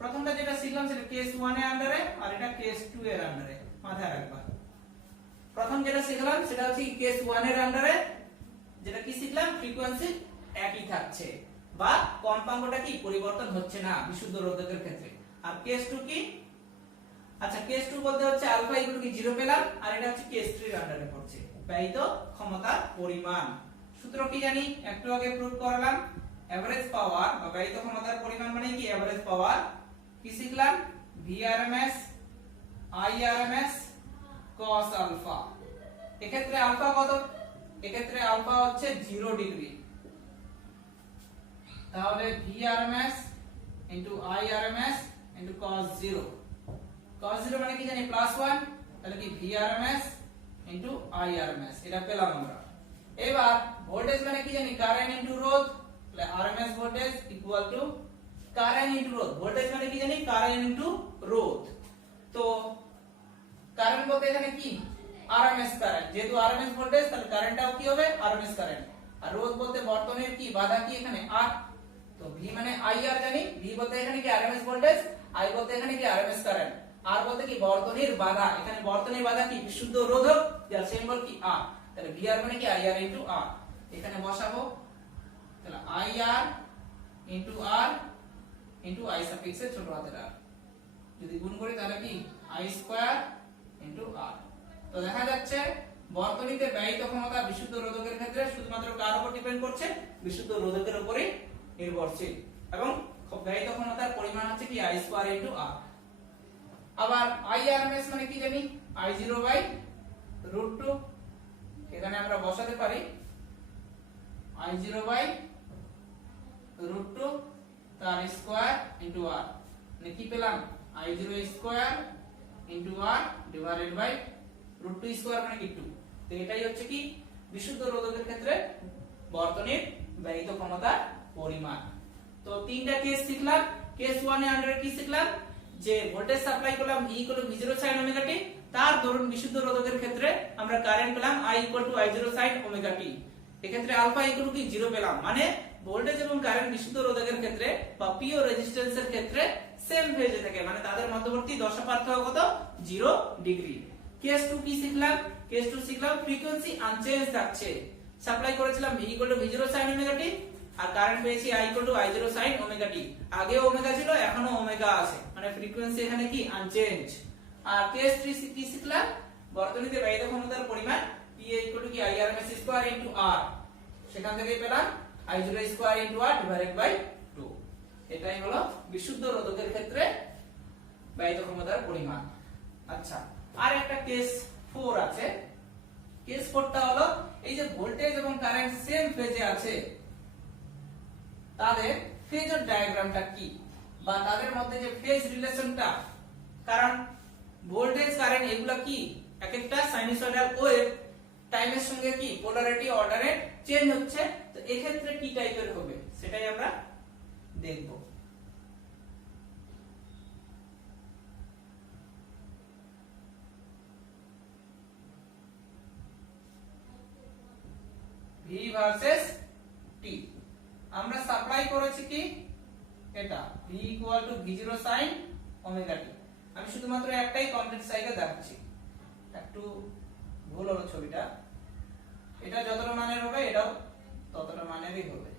প্রথমটা যেটা শিখলাম সেটা কেস 1 এর আন্ডারে, আর এটা কেস 2 এর আন্ডারে, মাথায় রাখবা। প্রথম যেটা শিখলাম সেটা হচ্ছে কেস 1 এর আন্ডারে, যেটা কি শিখলাম ফ্রিকোয়েন্সি একই থাকছে বা কম্পাঙ্কটা কি পরিবর্তন হচ্ছে না বিশুদ্ধ রোধকের ক্ষেত্রে। আর কেস 2 কি, আচ্ছা কেস 2 বলতে হচ্ছে আলফা ইকুয়াল টু 0 পেলাম, আর এটা হচ্ছে কেস 3 এর আন্ডারে পড়ছে ব্যয়িত ক্ষমতার পরিমাণ। সূত্র কি জানি একটু আগে প্রুফ করলাম, এভারেজ পাওয়ার বা ব্যয়িত ক্ষমতার পরিমাণ মানে কি এভারেজ পাওয়ার। কি শিখলাম Vrms Irms cos আলফা। এক্ষেত্রে আলফা কত, এক্ষেত্রে আলফা হচ্ছে 0 ডিগ্রি, তাহলে Vrms Irms cos 0, cos 0 মানে কি জানি +1, তাহলে কি Vrms Irms এটা পেলাম আমরা। এবার ভোল্টেজ মানে কি জানি কারেন্ট ইনটু রোধ, তাহলে RMS voltage equal two current into রোধ। ভোল্টেজ মানে কি জানি কারেন্ট ইনটু রোধ। তো কারেন্ট বলতে এখানে কি RMS কারেন্ট, যেহেতু RMS ভোল্টেজ তাহলে কারেন্টটাও কি হবে RMS কারেন্ট। আর রোধ বলতে বর্তনীর কি বাধা কি এখানে R, তো V মানে IR জানি, V বলতে এখানে কি RMS ভোল্টেজ, I বলতে এখানে কি RMS কারেন্ট, R বলতে কি বর্তনীর বাধা। এখানে বর্তনীর বাধা কি বিশুদ্ধ রোধক, যার সিম্বল কি R, তাহলে VR মানে কি IR ইনটু R। এখানে বসাবো, তাহলে IR into R into I সাফিক্সে ছোট হাতের r, যদি গুণ করি তাহলে কি I স্কয়ার ইনটু R। তো দেখা যাচ্ছে বর্তনীতে ব্যয়িত ক্ষমতা বিশুদ্ধ রোধকের ক্ষেত্রে শুধুমাত্র কার উপর ডিপেন্ড করছে, বিশুদ্ধ রোধকের উপরই নির্ভরশীল, এবং ব্যয়িত ক্ষমতার পরিমাণ হচ্ছে কি I স্কয়ার ইনটু R। আবার Irms মানে কি জানি I0/√2, এখানে আমরা বসাতে পারি I0/√2 তার স্কয়ার ইনটু R, মানে কি পেলাম I0 square into R divided by √2 square মানে কি 2। তো এটাই হচ্ছে কি বিশুদ্ধ রোধকের ক্ষেত্রে বর্তনীর ব্যয়িত ক্ষমতার পরিমাণ। তো তিনটা কেস শিখলাম। কেস 1 এর আন্ডারে কি শিখলাম, যে ভোল্টেজ সাপ্লাই করলাম V V0 sin omega t, তার ধরুন বিশুদ্ধ রোধকের ক্ষেত্রে আমরা কারেন্ট পেলাম I I0 sin omega t। এক্ষেত্রে আলফা কি 0 পেলাম, মানে ভোল্টেজ এবং কারেন্ট বিশুদ্ধ রোধকের ক্ষেত্রে বা পিওর রেজিস্ট্যান্সের ক্ষেত্রে সেম ফেজে থাকে, মানে তাদের মধ্যবর্তী দশা পার্থক্য কত 0 ডিগ্রি। কেস 2 কি শিখলাম, কেস 2 শিখলাম ফ্রিকোয়েন্সি আনচেঞ্জ থাকছে। সাপ্লাই করেছিলাম V V0 sin omega t, আর কারেন্ট পেয়েছি I I0 sin omega t। আগে ওমেগা ছিল, এখনো ওমেগা আছে, মানে ফ্রিকোয়েন্সি এখানে কি আনচেঞ্জ। আর কেস 3 কি শিখলাম, বর্তনীতে ব্যয়িত ক্ষমতার পরিমাণ PA কি IRMS স্কয়ার ইনটু R, সেখান থেকে পেলাম I0 square into R divided by 2। এটাই হলো বিশুদ্ধ রোধকের ক্ষেত্রে ব্যয়িত ক্ষমতার পরিমাণ। আচ্ছা, আর একটা কেস 4 আছে। কেস 4টা হলো এই যে ভোল্টেজ এবং কারেন্ট সেম ফেজে আছে, তাদের ফেজর ডায়াগ্রামটা কি, বা তাদের মধ্যে যে ফেজ রিলেশনটা, কারণ ভোল্টেজ কারেন্ট এগুলা কি এক একটা সাইনুসয়েডাল ওয়েভ টাইমের সঙ্গে কি পোলারিটি অর্ডারে চেঞ্জ হচ্ছে, তো এই ক্ষেত্রে কি টাইপের হবে সেটাই আমরা দেখব। V ভার্সেস T আমরা সাপ্লাই করেছি কি এটা V V0 sin omega t। আমি শুধুমাত্র একটাই কমপ্লিট সাইকেল দেখাচ্ছি, একটু ভুল হলো ছবিটা, এটা যতটা মানের হবে এটাও ততটা মানেরই হবে।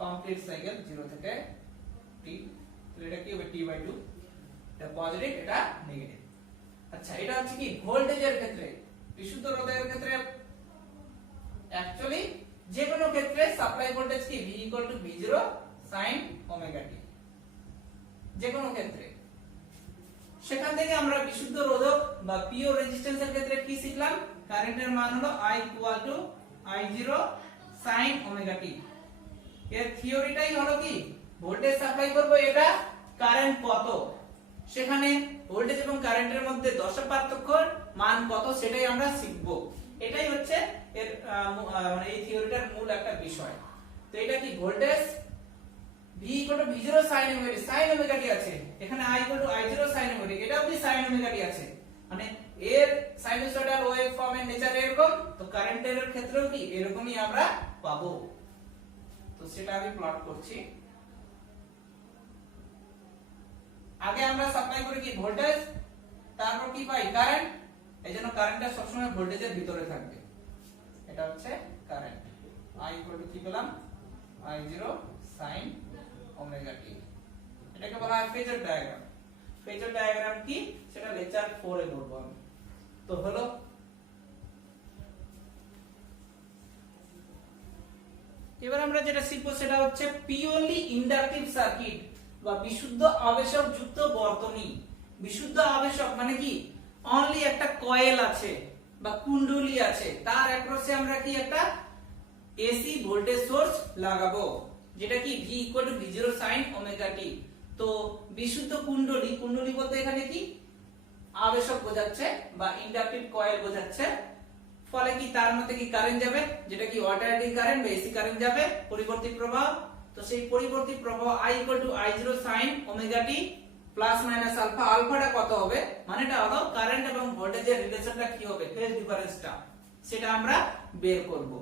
কমপ্লিট সাইকেল 0 থেকে t টি, তাহলে এটা কি হবে t/2, এটা পজিটিভ এটা নেগেটিভ। আচ্ছা এটা হচ্ছে কি ভোল্টেজের ক্ষেত্রে, বিশুদ্ধ রোধের ক্ষেত্রে অ্যাকচুয়ালি যে কোনো ক্ষেত্রে সাপ্লাই ভোল্টেজ কি V V0 sin omega t, যে কোনো ক্ষেত্রে। সেখান থেকে আমরা বিশুদ্ধ রোধক বা পিওর রেজিস্ট্যান্সের ক্ষেত্রে কি শিখলাম, কারেন্টের মান হলো I I0 sin omega t। এর থিওরিটাই হলো কি ভোল্টেজ সাপ্লাই করব, এটা কারেন্ট কত, সেখানে ভোল্টেজ এবং কারেন্টের মধ্যে দশা পার্থক্যর মান কত সেটাই আমরা শিখব। এটাই হচ্ছে এর মানে এই থিওরিটার মূল একটা বিষয়। তো এটা কি voltage V V0 sin omega t আছে, এখানে I I0 sin omega t, এটাও কি sin ওমেগা t আছে, মানে এর সাইনোসয়েডাল ওয়েভ ফর্মের নেচার এরকম, তো কারেন্টের ক্ষেত্রেও কি এরকমই আমরা পাবো। তো সেটা আমি প্লট করছি। আগে আমরা সাপ্লাই করি কি ভোল্টেজ, তারপর কি পাই কারেন্ট, এইজন্য কারেন্টটা সবসময় ভোল্টেজের ভিতরে থাকবে। এটা হচ্ছে কারেন্ট, I কি পেলাম I0 sin ওমেগা t। এটাকে বলা হয় ফেজর ডায়াগ্রাম। ফেজর ডায়াগ্রাম কি সেটা লেকচার 4 এ বলবো আমি। তো হলো এবার আমরা যেটা শিখবো সেটা হচ্ছে পিওরলি ইন্ডাকটিভ সার্কিট বা বিশুদ্ধ আবেশক যুক্ত বর্তনী। বিশুদ্ধ আবেশক মানে কি অনলি একটা কয়েল আছে বা কুণ্ডলী আছে, তার অ্যাক্রসে আমরা কি একটা এসি ভোল্টেজ সোর্স লাগাবো, যেটা কি V V0 sin omega t। তো বিশুদ্ধ কুণ্ডলী, কুণ্ডলী বলতে এখানে কি আবেশক বোঝাচ্ছে বা ইন্ডাকটিভ কয়েল বোঝাচ্ছে, ফলে কি তার মধ্যে কি কারেন্ট যাবে, যেটা কি অল্টারনেটিং কারেন্ট বা এসি কারেন্ট যাবে, পরিবর্তী প্রবাহ। তো সেই পরিবর্তী প্রবাহ I I0 sin omega t plus minus alpha, আলফাটা কত হবে মানেটা হলো কারেন্ট এবং ভোল্টেজের রিলেশনটা কি হবে, ফেজ ডিফারেন্সটা, সেটা আমরা বের করব।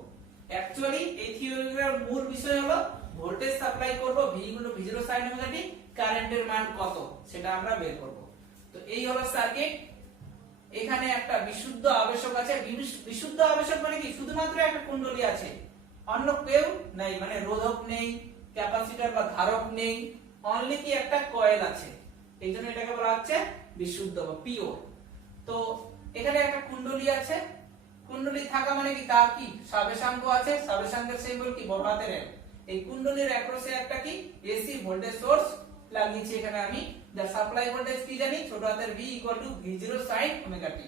অ্যাকচুয়ালি এই থিওরির মূল বিষয় হলো ভোল্টেজ সাপ্লাই করব V V0 sin omega t, কারেন্টের মান কত সেটা আমরা বের করব। তো এই হলো সার্কিট। এখানে একটা বিশুদ্ধ আবেশক আছে, বিশুদ্ধ আবেশক মানে কি শুধুমাত্র একটা কুণ্ডলী আছে, অন্য কেউ নেই, মানে রোধক নেই, ক্যাপাসিটর বা ধারক নেই, অনলি কি একটা কয়েল আছে, এইজন্য এটাকে বলা হচ্ছে বিশুদ্ধ বা পিওর। তো এখানে একটা কুণ্ডলী আছে, কুণ্ডলী থাকা মানে কি তার কি সাবেশাঙ্ক আছে, সাবেশাঙ্কের সিম্বল কি বড় হাতের L। এই কুণ্ডলীর অ্যাক্রসে একটা কি এসি ভোল্টেজ সোর্স লাগিয়েছি এখানে আমি, যার সাপ্লাই ভোল্টেজ কি জানি ছোট হাতের V V0 sin omega t।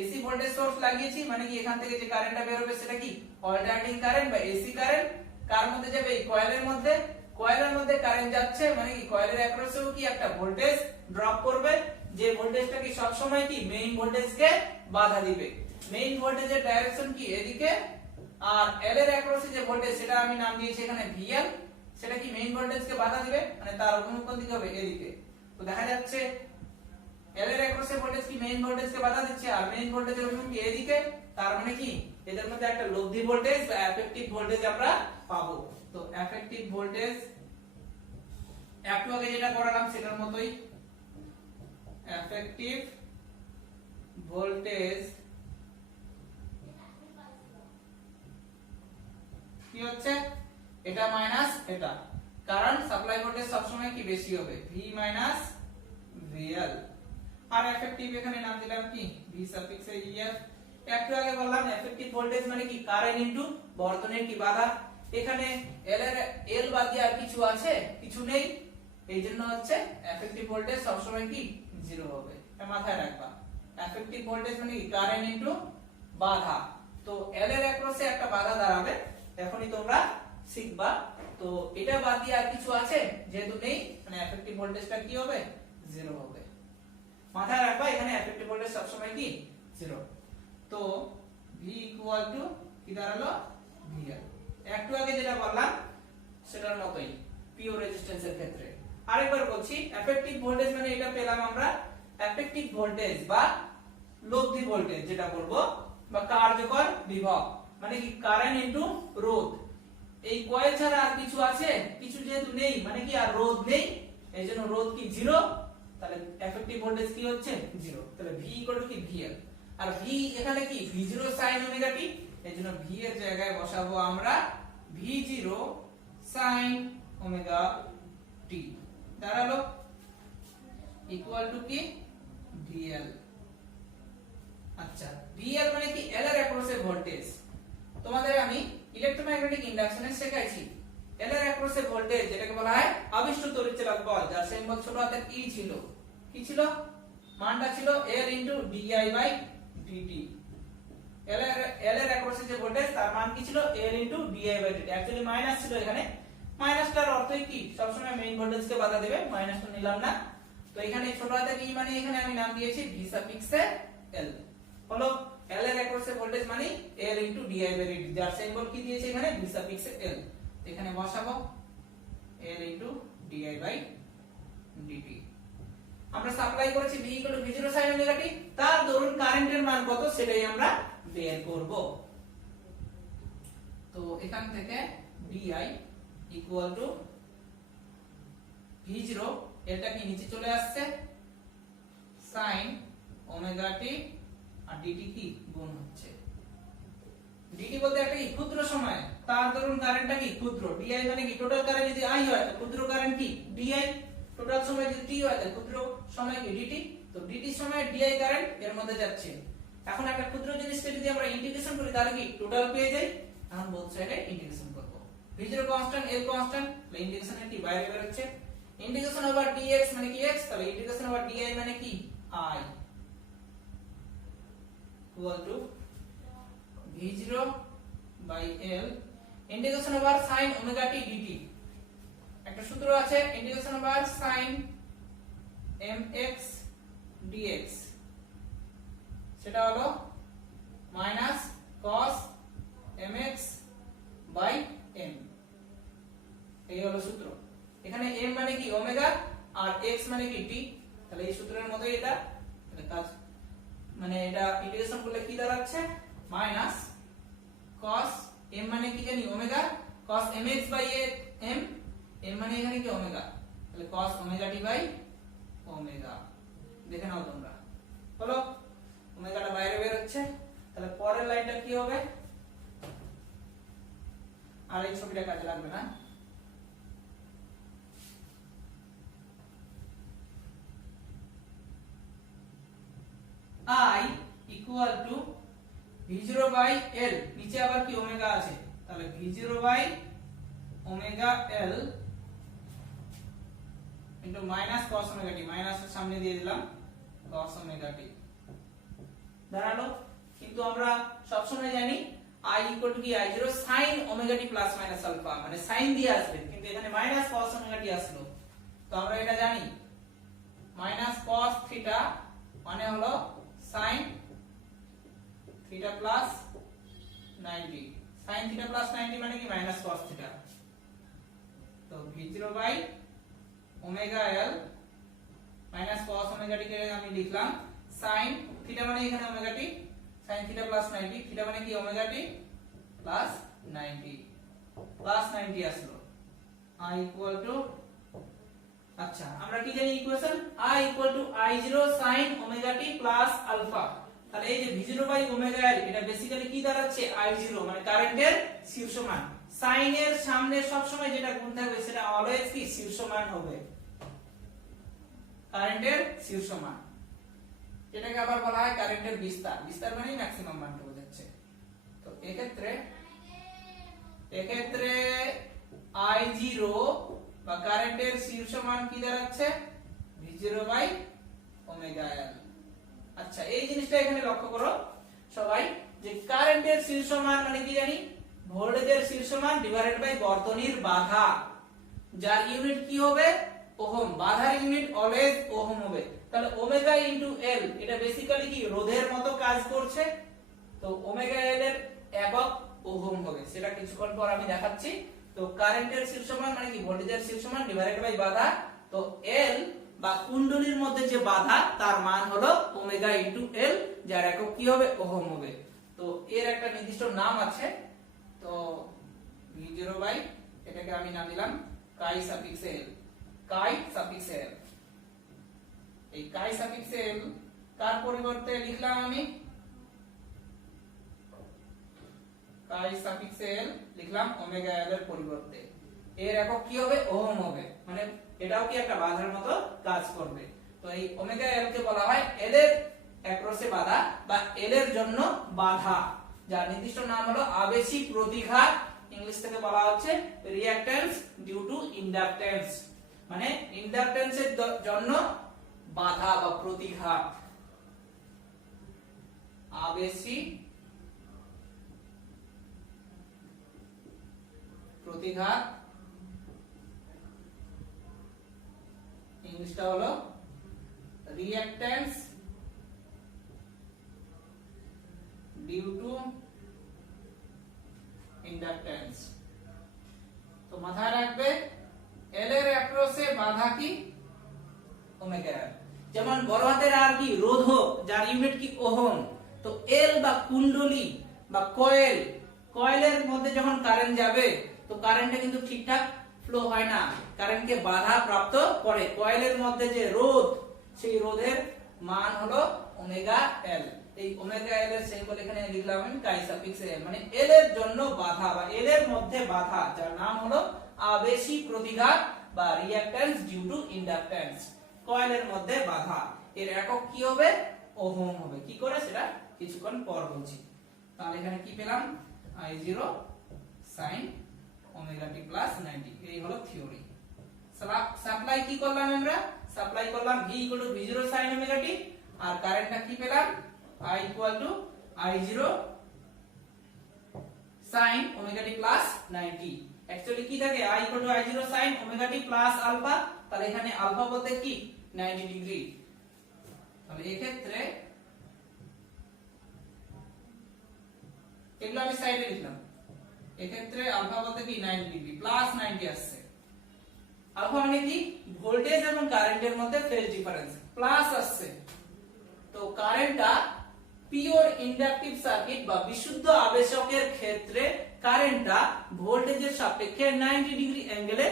AC voltage source লাগিয়েছি মানে কি এখান থেকে যে কারেন্টটা বের হবে সেটা কি অল্টারনেটিং কারেন্ট বা এসি কারেন্ট, কার মধ্যে যাবে এই কয়েলের মধ্যে, কয়েলের মধ্যে কারেন্ট যাচ্ছে মানে কি কয়েলের অ্যাক্রসেও কি একটা ভোল্টেজ ড্রপ করবে, যে ভোল্টেজটা কি সব সময় কি মেইন ভোল্টেজকে বাধা দিবে। মেইন ভোল্টেজের ডাইরেকশন কি এদিকে, আর L এর অ্যাক্রসে যে ভোল্টেজ সেটা আমি নাম দিয়েছি এখানে VL, সেটা কি মেইন ভোল্টেজকে বাধা দিবে, মানে তার অভিমুখ কোন দিকে হবে এদিকে। তো দেখা যাচ্ছে L এর অ্যাক্রসে ভোল্টেজ কি মেইন ভোল্টেজকে বাধা দিচ্ছে, আর মেইন ভোল্টেজের অভিমুখ কি এদিকে, তার মানে কি এদের মধ্যে একটা লব্ধি ভোল্টেজ বা এফেক্টিভ ভোল্টেজ আমরা পাবো। তো এফেক্টিভ ভোল্টেজ একটু আগে যেটা করালাম সেটার মতোই, এফেক্টিভ ভোল্টেজ কি হচ্ছে এটা মাইনাস এটা, কারণ সাপ্লাই ভোল্টেজ সব সময় কি বেশি হবে V মাইনাস VL। আর এফেক্টিভ এখানে নাম দিলাম কি V সাফিক্স এ EF। একটু আগে বললাম এফেক্টিভ ভোল্টেজ মানে কি কারেন্ট ইনটু বর্তনীর কি বাধা, এখানে L বাদ দিয়ে আর কিছু আছে, কিছু নেই, এইজন্য হচ্ছে এফেক্টিভ ভোল্টেজ সব সময় কি 0 হবে, এটা মাথায় রাখবা। এফেক্টিভ ভোল্টেজ মানে কি কারেন্ট ইনটু বাধা, তো L এর অ্যাক্রসে একটা বাধা দাঁড়াবে, এখনই তোমরা শিখবা। তো এটা বাদ দিয়ে আর কিছু আছে যেহেতু নেই, মানে এফেক্টিভ ভোল্টেজটা কি হবে 0 হবে, মাথায় রাখবা এখানে এফেক্টিভ ভোল্টেজ সব সময় কি 0। তো V কি দাঁড়ালো VL। একটু আগে যেটা বললাম সেটার মতোই পিওর রেজিস্ট্যান্সের ক্ষেত্রে। আরেকবার বলছি এফেক্টিভ ভোল্টেজ মানে এটা পেলাম আমরা এফেক্টিভ ভোল্টেজ বা লব্ধি ভোল্টেজ যেটা বলবো, বা কার্যকর বিভব মানে কি কারেন্ট ইনটু রোধ। এই কয়েল ছাড়া আর কিছু আছে, কিছু যেহেতু নেই মানে কি আর রোধ নেই, এইজন্য রোধ কি 0, তাহলে এফেক্টিভ ভোল্টেজ কি হচ্ছে 0, তাহলে V কি VL। আর V এখানে কি V0 sin ওমেগা t, এইজন্য V এর জায়গায় বসাবো আমরা V0 sin ওমেগা t। দাঁড়ালো ইকুয়াল টু কি VL। আচ্ছা VL মানে কি L এর অ্যাক্রসে ভোল্টেজ। তোমাদের আমি ইলেকট্রোম্যাগনেটিক ইন্ডাকশনে শেখাইছি L এর অ্যাক্রসে ভোল্টেজ যেটাকে বলা হয় আবিষ্ট তড়িৎচালক বল, যার সিম্বল ছোট হাতের E ছিল। কি ছিল? মানটা ছিল L di/dt। L এর অ্যাক্রসে যে ভোল্টেজ তার মান কি ছিল? L di/dt। অ্যাকচুয়ালি মাইনাস ছিল এখানে, মাইনাসটার অর্থই কি সবসময় মেইন ভোল্টেজকে বাধা দেবে, মাইনাসটা নিলাম না। তো এখানে ছোট হাতের E মানে এখানে আমি নাম দিয়েছি V সাফিক্সে L। হলো L এর অ্যাক্রসে ভোল্টেজ মানে L di/dt, যার সিম্বল কি দিয়েছে এখানে V সাফিক্সে L। এখানে বসাবো L di/dt। আমরা সাপ্লাই করেছি V V0 sin omega t, তার দরুন কারেন্টের মান কত সেটাই আমরা বের করব। তো এখান থেকে di ইকুয়াল টু V0, এটা কি নিচে চলে আসছে sin omega t আর dt কি গুণ হচ্ছে। dt বলতে একটা কি ক্ষুদ্র সময়, তার দরুন কারেন্টটা কি ক্ষুদ্র। di মানে কি টোটাল কারেন্ট যদি I হয় তো ক্ষুদ্র কারেন্ট কি di, টোটাল সময় যদি t হয় তাহলে ক্ষুদ্র সময় কি dt। তো dt সময় di কারেন্ট এর মধ্যে যাচ্ছে। এখন একটা ক্ষুদ্র জিনিসকে যদি আমরা ইন্টিগ্রেশন করি তাহলে কি টোটাল পেয়ে যাই। এখন বোথ সাইডে ইন্টিগ্রেশন করব। v0 কনস্ট্যান্ট, L কনস্ট্যান্ট, তাহলে ইন্টিগ্রেশনের কি বাইরে বের হচ্ছে। ইন্টিগ্রেশন ওভার dx মানে কি x, তাহলে ইন্টিগ্রেশন ওভার di মানে কি I ইকুয়াল টু v0 বাই L integration over sin omega t dt। একটা সূত্র আছে integration over sin mx dx, সেটা হলো মাইনাস cos mx বাই m। এই হলো সূত্র। এখানে m মানে কি ওমেগা আর x মানে কি t, তাহলে এই সূত্রের মতই এটা। তাহলে কাজ মানে এটা ইন্টিগ্রেশন করলে কি দাঁড়াচ্ছে মাইনাস cos m মানে কি জানি ওমেগা, cos mx বাই m, m মানে এখানে কি ওমেগা, তাহলে cos ওমেগা t বাই ওমেগা। দেখে নাও তোমরা, হলো ওমেগাটা বাইরে বের হচ্ছে। তাহলে পরের লাইনটা কি হবে, আর এই ছবিটা কাজে লাগবে না। I ইকুয়াল টু v0 বাই L, নিচে আবার কি ওমেগা আছে, তাহলে v0 বাই omega L into minus cos omega t, মাইনাসের সামনে দিয়ে দিলাম cos ওমেগা t দাঁড়ালো। কিন্তু আমরা সব সময় জানি I ইকুয়াল টু কি I0 sin omega t plus minus alpha, মানে sin দিয়ে আসবে, কিন্তু এখানে মাইনাস cos ওমেগা t আসলো। তো আমরা এটা জানি মাইনাস cos থিটা মানে হলো sin theta plus 90, sin theta plus 90 মানে কি মাইনাস cos থিটা। তো v0 বাই omega L minus cos omega t কে আমি লিখলাম sin থিটা মানে এখানে omega t, sin theta plus 90, theta মানে কি ওমেগা t প্লাস 90, প্লাস 90 আসলো। I ইকুয়াল টু, আচ্ছা আমরা কি জানি equation, I equal to I0 sin omega t plus alpha. তাহলে এই যে v0 বাই ওমেগা L এটা বেসিক্যালি কি দাঁড়াচ্ছে I0 মানে কারেন্টের শীর্ষ মান। sin এর সামনে সব সময় যেটা গুণ থাকবে সেটা অলওয়েজ কি শীর্ষ মান হবে, কারেন্টের শীর্ষ মান। এটাকে আবার বলা হয় কারেন্টের বিস্তার, বিস্তার মানে ম্যাক্সিমাম মানকে বোঝাচ্ছে। তো এক্ষেত্রে I0 বা কারেন্টের শীর্ষ মান কি দাঁড়াচ্ছে v0 বাই ওমেগা L। আচ্ছা এই জিনিসটা এখানে লক্ষ্য করো সবাই, যে কারেন্টের শীর্ষ মান মানে কি জানি ভোল্টেজের শীর্ষ মান ডিভাইডেড বাই বর্তনীর বাধা, যার ইউনিট কি হবে ওহম, বাধার ইউনিট অলওয়েজ ওহম হবে। তাহলে ওমেগা ইনটু L এটা বেসিক্যালি কি রোধের মতো কাজ করছে। তো ওমেগা L এর একক ওহম হবে, সেটা কিছুক্ষণ পর আমি দেখাচ্ছি। তো কারেন্টের শীর্ষ মান মানে কি ভোল্টেজের শীর্ষ মান ডিভাইডেড বাই বাধা। তো L বা কুণ্ডলীর মধ্যে যে বাধা তার মান হলো ওমেগা ইনটু L, যার একক কি হবে ওহম হবে। তো এর একটা নির্দিষ্ট নাম আছে, তো v0 বাই এটাকে আমি নাম দিলাম কাই সাফিক্স L, কাই সাফিক্স L। এই কাই সাফিক্স L কার পরিবর্তে লিখলাম আমি কাই সাফিক্স L লিখলাম ওমেগা L এর পরিবর্তে। এর একক কি হবে ওহম হবে, মানে এটাও কি একটা বাধার মতো কাজ করবে। তো এই ওমেগা এল কে বলা হয় এল এর অ্যাক্রসে বাধা বা এল এর জন্য বাধা, যার নির্দিষ্ট নাম হলো আবেশিক প্রতিঘাত, ইংলিশ থেকে বলা হচ্ছে রিঅ্যাকট্যান্স ডিউ টু ইন্ডাকট্যান্স, মানে ইন্ডাকট্যান্সের জন্য বাধা বা প্রতিঘাত, আবেশিক প্রতিঘাত, ইংলিশটা হলো রিঅ্যাকট্যান্স ডিউ টু ইন্ডাকট্যান্স। তো মাথায় রাখবে এল এর অ্যাক্রসে বাধা কি ওমেগা এল, যেমন বড় হাতের আর কি রোধক, যার ইউনিট কি ওহম। তো এল বা কুণ্ডলী বা কয়েল, কয়েলের মধ্যে যখন কারেন্ট যাবে তো কারেন্টটা কিন্তু ঠিকঠাক ফ্লো হয় না, কারেন্টকে বাধা প্রাপ্ত করে। কয়েলের মধ্যে যে রোধ, সেই রোধের মান হলো ওমেগা এল। এই ওমেগা এল এর সিম্বল এখানে লিখলাম আমি কাই সাফিক্স এল, মানে এল এর জন্য বাধা বা এল এর মধ্যে বাধা, যার নাম হলো আবেশিক প্রতিঘাত বা রিঅ্যাকট্যান্স ডিউ টু ইন্ডাকট্যান্স। কয়েলের মধ্যে বাধা, এর একক কি হবে ওহম হবে। কি করে সেটা কিছুক্ষণ পর বলছি। তাহলে এখানে কি পেলাম I0 sin omega t plus 90, এই হলো থিওরি। সাপ্লাই কি করলাম আমরা, সাপ্লাই করলাম V V0 sin omega t, আর কারেন্টটা কি পেলাম I I0 sin omega t plus 90। Actually কি থাকে I I0 sin omega t plus alpha, তাহলে এখানে আলফা বলতে কি 90 ডিগ্রি। তাহলে এই ক্ষেত্রে এগুলো আমি সাইডে লিখলাম, এই ক্ষেত্রে আলফা বলতে কি 90 ডিগ্রি, প্লাস 90 আসছে। আলফা মানে কি ভোল্টেজ এবং কারেন্টের মধ্যে ফেজ ডিফারেন্স, প্লাস আসছে। তো কারেন্টটা পিওর ইন্ডাকটিভ সার্কিট বা বিশুদ্ধ আবেশকের ক্ষেত্রে কারেন্টটা ভোল্টেজের সাপেক্ষে 90 ডিগ্রি অ্যাঙ্গেলে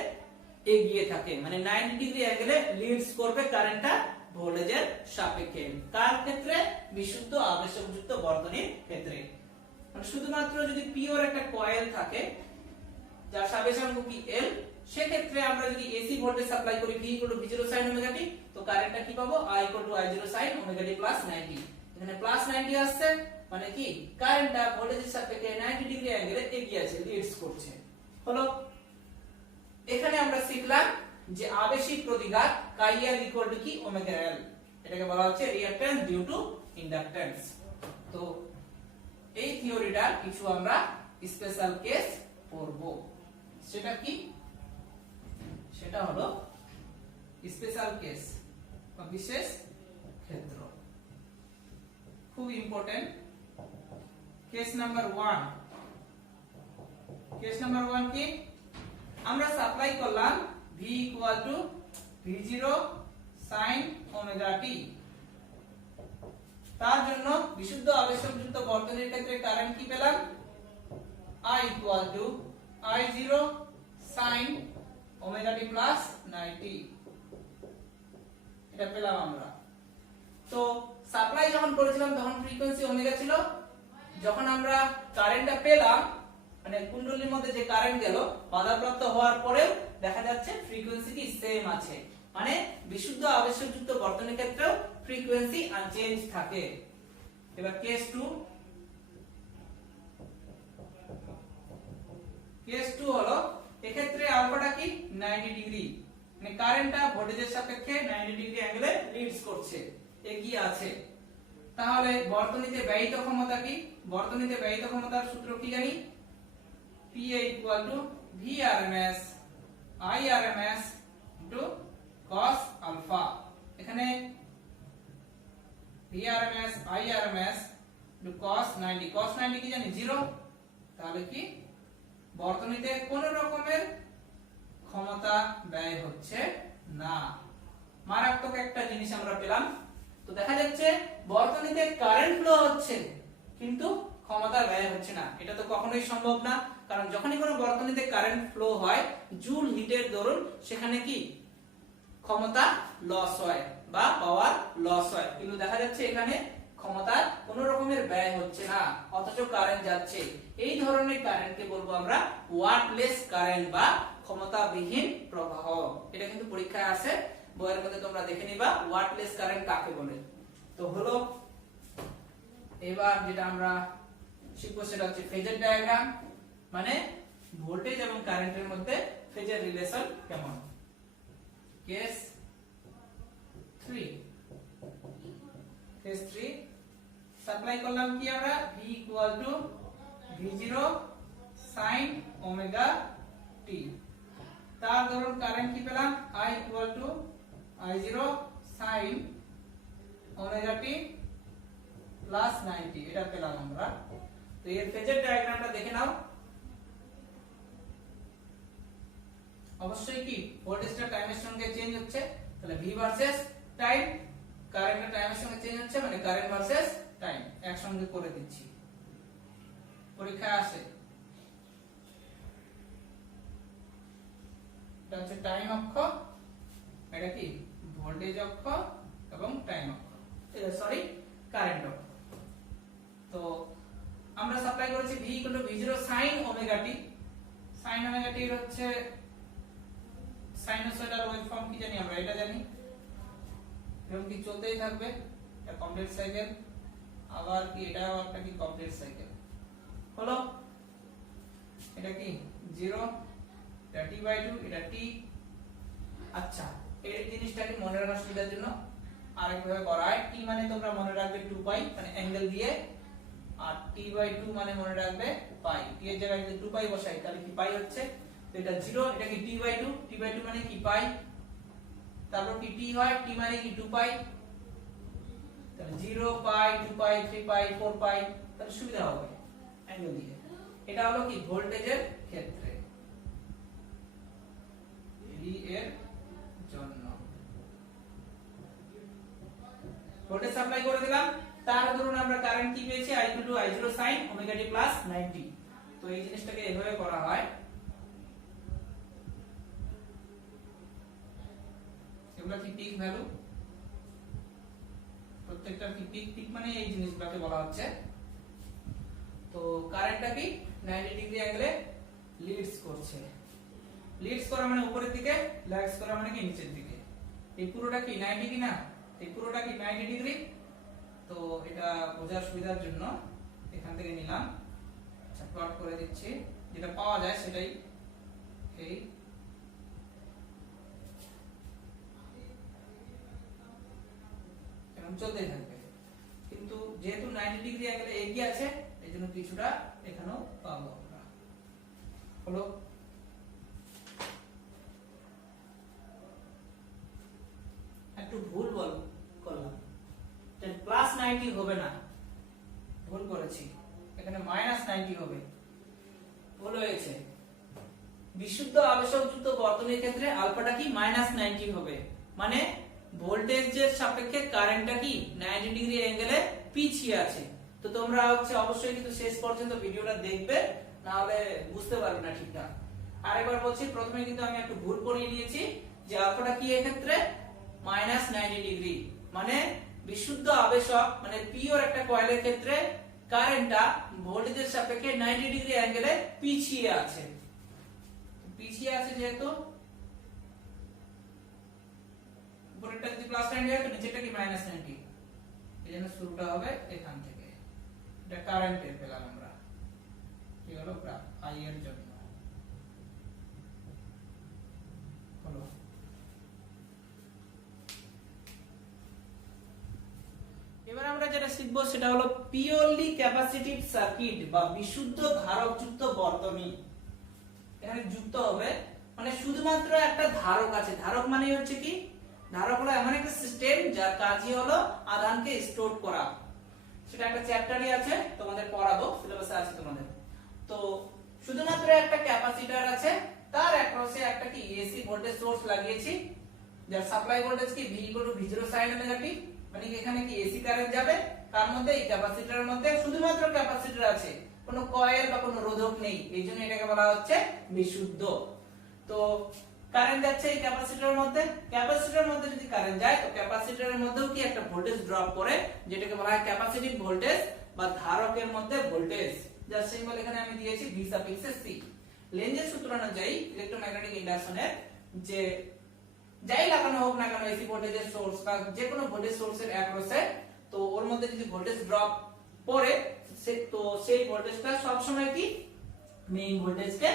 এগিয়ে থাকে, মানে 90 ডিগ্রি অ্যাঙ্গেলে লিডস করবে কারেন্টটা ভোল্টেজের সাপেক্ষে। কার ক্ষেত্রে বিশুদ্ধ আবেশকযুক্ত বর্তনীর ক্ষেত্রে। মানে শুধুমাত্র যদি পিওর একটা কয়েল থাকে যার সাবেশাঙ্ক কি এল, সেক্ষেত্রে আমরা যদি এসি ভোল্টেজ সাপ্লাই করি V V0 sin omega t, তো কারেন্টটা কি পাবো I I0 sin omega t plus 90। এখানে প্লাস 90 আসছে, মানে কি কারেন্টটা ভোল্টেজের সাপেক্ষে 90 ডিগ্রি অ্যাঙ্গেলে এগিয়ে আছে, লিডস করছে। হলো এখানে আমরা শিখলাম যে আবেশিক প্রতিঘাত কাইএল ইকুয়াল টু কি ওমেগা এল, এটাকে বলা হচ্ছে রিঅ্যাকট্যান্স ডিউ টু ইন্ডাকট্যান্স। তো এই থিওরিটা কিছু আমরা স্পেশাল কেস পড়ব, সেটা কি, সেটা হলো স্পেশাল কেস বা বিশেষ ক্ষেত্র। খুব important. Case number 1, case number 1 কি, আমরা সাপ্লাই করলাম V V0 sin omega t, তার জন্য বিশুদ্ধ আবেশকযুক্ত বর্তনীর ক্ষেত্রে কারেন্ট কি পেলাম I I0 sin omega t plus 90, এটা পেলাম আমরা। তো সাপ্লাই যখন করেছিলাম তখন ফ্রিকোয়েন্সি ওমেগা ছিল, যখন আমরা কারেন্টটা পেলাম মানে কুণ্ডলীর মধ্যে যে কারেন্ট গেল বাধাপ্রাপ্ত হওয়ার পরেও দেখা যাচ্ছে ফ্রিকোয়েন্সি কি সেম আছে, মানে বিশুদ্ধ আবেশকযুক্ত বর্তনীর ক্ষেত্রেও ফ্রিকোয়েন্সি আনচেঞ্জ থাকে। এবার কেস 2, কেস 2 হলো এক্ষেত্রে আলফাটা কি 90 ডিগ্রি, মানে কারেন্টটা ভোল্টেজের সাপেক্ষে 90 ডিগ্রি অ্যাঙ্গেলে লিডস করছে, এগিয়ে আছে। তাহলে বর্তনীতে ব্যয়িত ক্ষমতা কি, বর্তনীতে ব্যয়িত ক্ষমতার সূত্র কি জানি, PA VRMS IRMS cos alpha। এখানে VRMS IRMS cos 90, cos 90 কি জানি 0, তাহলে কি বর্তনীতে কোন রকমের ক্ষমতা ব্যয় হচ্ছে না। মারাত্মক একটা জিনিস আমরা পেলাম। তো দেখা যাচ্ছে বর্তনীতে কারেন্ট ফ্লো হচ্ছে কিন্তু ক্ষমতা ব্যয় হচ্ছে না, এটা তো কখনোই সম্ভব না, কারণ যখনই কোনো বর্তনীতে কারেন্ট ফ্লো হয় জুল হিটের দরুন সেখানে কি ক্ষমতা লস হয় বা পাওয়ার লস হয়, কিন্তু দেখা যাচ্ছে এখানে ক্ষমতার কোনো রকম রকমের ব্যয় হচ্ছে না অথচ কারেন্ট যাচ্ছে, এই ধরনের কারেন্টকে বলবো আমরা ওয়াটলেস কারেন্ট বা ক্ষমতাবিহীন প্রবাহ। এটা কিন্তু পরীক্ষায় আসে, বইয়ের মধ্যে তোমরা দেখে নিবা ওয়াটলেস কারেন্ট কাকে বলে। তো হলো এবার যেটা আমরা শিখবো সেটা হচ্ছে ফেজার ডায়াগ্রাম, মানে ভোল্টেজ এবং কারেন্টের মধ্যে ফেজার রিলেশন কেমন। কেস 3 সাপ্লাই করলাম কি আমরা V V0 sin omega t, তার ধরুন কারেন্ট কি পেলাম I I0 sin omega t plus 90, এটা পেলাম আমরা। তো এর ফেজার ডায়াগ্রামটা দেখে নাও। অবশ্যই কি ভোল্টেজটা টাইমের সঙ্গে চেঞ্জ হচ্ছে, তাহলে V ভার্সেস টাইম, কারেন্টটা টাইমের সঙ্গে চেঞ্জ হচ্ছে মানে কারেন্ট ভার্সেস টাইম একসঙ্গে করে দিচ্ছি, পরীক্ষায় আসে। এটা হচ্ছে টাইম অক্ষ, এটা কি ভোল্টেজ অক্ষ এবং টাইম অক্ষ, সরি কারেন্ট অক্ষ। তো আমরা সাপ্লাই করেছি V V0 sin omega t, sin omega t এর হচ্ছে সাইনোসয়েডাল ওয়েভফর্ম কি জানি আমরা, এটা জানি এরকম কি চলতেই থাকবে, এটা কমপ্লিট সাইকেল, আবার কি এটাও একটা কি কমপ্লিট সাইকেল হলো। এটা কি 0, এটা t/2, এটা t। আচ্ছা এই জিনিসটাকে মনে রাখার সুবিধার জন্য আরেকভাবে করা হয়, t মানে তোমরা মনে রাখবে 2π মানে অ্যাঙ্গেল দিয়ে, আর t/2 মানে মনে রাখবে পাই, t এর জায়গায় যদি 2π বসাই তাহলে কি পাই হচ্ছে। তো এটা 0, এটা কি t/2, t/2 মানে কি পাই, তারপর কি t হয়, t মানে কি 2π, তাহলে 0π 2π 3π 4π, তাহলে সুবিধা হবে অ্যাঙ্গেল দিয়ে। এটা হলো কি ভোল্টেজের ক্ষেত্রে V এর জন্য ভোল্টেজ সাপ্লাই করে দিলাম, তার ধরুন আমরা কারেন্ট কি পেয়েছি I I0 sin omega t plus 90। তো এই জিনিসটাকে এভাবে করা হয়, এগুলা কি পিক ভ্যালু, প্রত্যেকটা কি পিক মানে এই জিনিসগুলোকে বলা হচ্ছে। তো কারেন্টটা কি 90 ডিগ্রি অ্যাঙ্গেলে লিডস করছে, লিডস করা মানে উপরের দিকে, ল্যাগস করা মানে কি নিচের দিকে। এই পুরোটা কি 90 কি না, এই পুরোটা কি 90 ডিগ্রি। তো এটা বোঝার সুবিধার জন্য এখান থেকে নিলাম, আচ্ছা প্লট করে দিচ্ছি, যেটা পাওয়া যায় সেটাই এই চলতেই থাকবে, কিন্তু যেহেতু 90 ডিগ্রি অ্যাঙ্গেলে এগিয়ে আছে এই জন্য কিছুটা এখানেও পাবো আমরা। হলো একটু ভুল করলাম, প্লাস 90 হবে না, ভুল করেছি, এখানে মাইনাস 90 হবে, ভুল হয়েছে। বিশুদ্ধ আবেশকযুক্ত বর্তনীর ক্ষেত্রে আলফাটা কি মাইনাস 90 হবে, মানে ভোল্টেজের সাপেক্ষে কারেন্টটা কি 90 ডিগ্রি অ্যাঙ্গেলে পিছিয়ে আছে। তো তোমরা হচ্ছে অবশ্যই কিন্তু শেষ পর্যন্ত ভিডিওটা দেখবে, না হলে বুঝতে পারবে না ঠিকঠাক। আরেকবার বলছি, প্রথমে কিন্তু আমি একটু ভুল করে নিয়েছি যে আলফাটা কি এই ক্ষেত্রে মাইনাস 90 ডিগ্রি, মানে বিশুদ্ধ আবেশক মানে পিওর একটা কয়েলের ক্ষেত্রে কারেন্টটা ভোল্টেজের সাপেক্ষে 90 ডিগ্রি অ্যাঙ্গেলে পিছিয়ে আছে, যেহেতু উপরেরটা যদি প্লাস 90 হয় তো নিচেরটা কি মাইনাস 90, এজন্য শুরুটা হবে এখান থেকে। এটা কারেন্টের পেলাম আমরা, কি হলো I এর জন্য হলো। এবার আমরা যেটা শিখবো সেটা হলো পিওরলি ক্যাপাসিটিভ সার্কিট বা বিশুদ্ধ ধারকযুক্ত বর্তনী। এখানে যুক্ত হবে মানে শুধুমাত্র একটা ধারক আছে, ধারক মানে হচ্ছে কি, ধারক হলো এমন একটা সিস্টেম যার কাজই হলো আধানকে স্টোর করা। সেটা একটা চ্যাপ্টারই আছে, তোমাদের পড়াবো, সিলেবাসে আছে তোমাদের। তো শুধুমাত্র একটা ক্যাপাসিটর আছে, তার অ্যাক্রসে একটা কি এসি ভোল্টেজ সোর্স লাগিয়েছি, যার সাপ্লাই ভোল্টেজ কি V V0 sin omega t, মানে এখানে কি এসি কারেন্ট যাবে, তার মধ্যে এই ক্যাপাসিটরের মধ্যে শুধুমাত্র ক্যাপাসিটর আছে, কোনো কয়েল বা কোনো রোধক নেই, এইজন্য এটাকে বলা হচ্ছে বিশুদ্ধ। তো কারেন্ট যাচ্ছে এই ক্যাপাসিটরের মধ্যে, ক্যাপাসিটরের মধ্যে যদি কারেন্ট যায় তো ক্যাপাসিটরের মধ্যেও কি একটা ভোল্টেজ ড্রপ করে, যেটাকে বলা হয় ক্যাপাসিটিভ ভোল্টেজ বা ধারকের মধ্যে ভোল্টেজ, যার সিম্বল এখানে আমি দিয়েছি ভি সাফিক্সে সি। লেঞ্জের সূত্র অনুযায়ী ইলেকট্রোম্যাগনেটিক ইন্ডাকশনের যে যাই লাগানো হোক না কেন এসি ভোল্টেজের সোর্স বা যে কোনো ভোল্টেজ সোর্সের অ্যাক্রসে, তো ওর মধ্যে যদি ভোল্টেজ ড্রপ পড়ে তো সেই ভোল্টেজটা সব সময় কি মেইন ভোল্টেজকে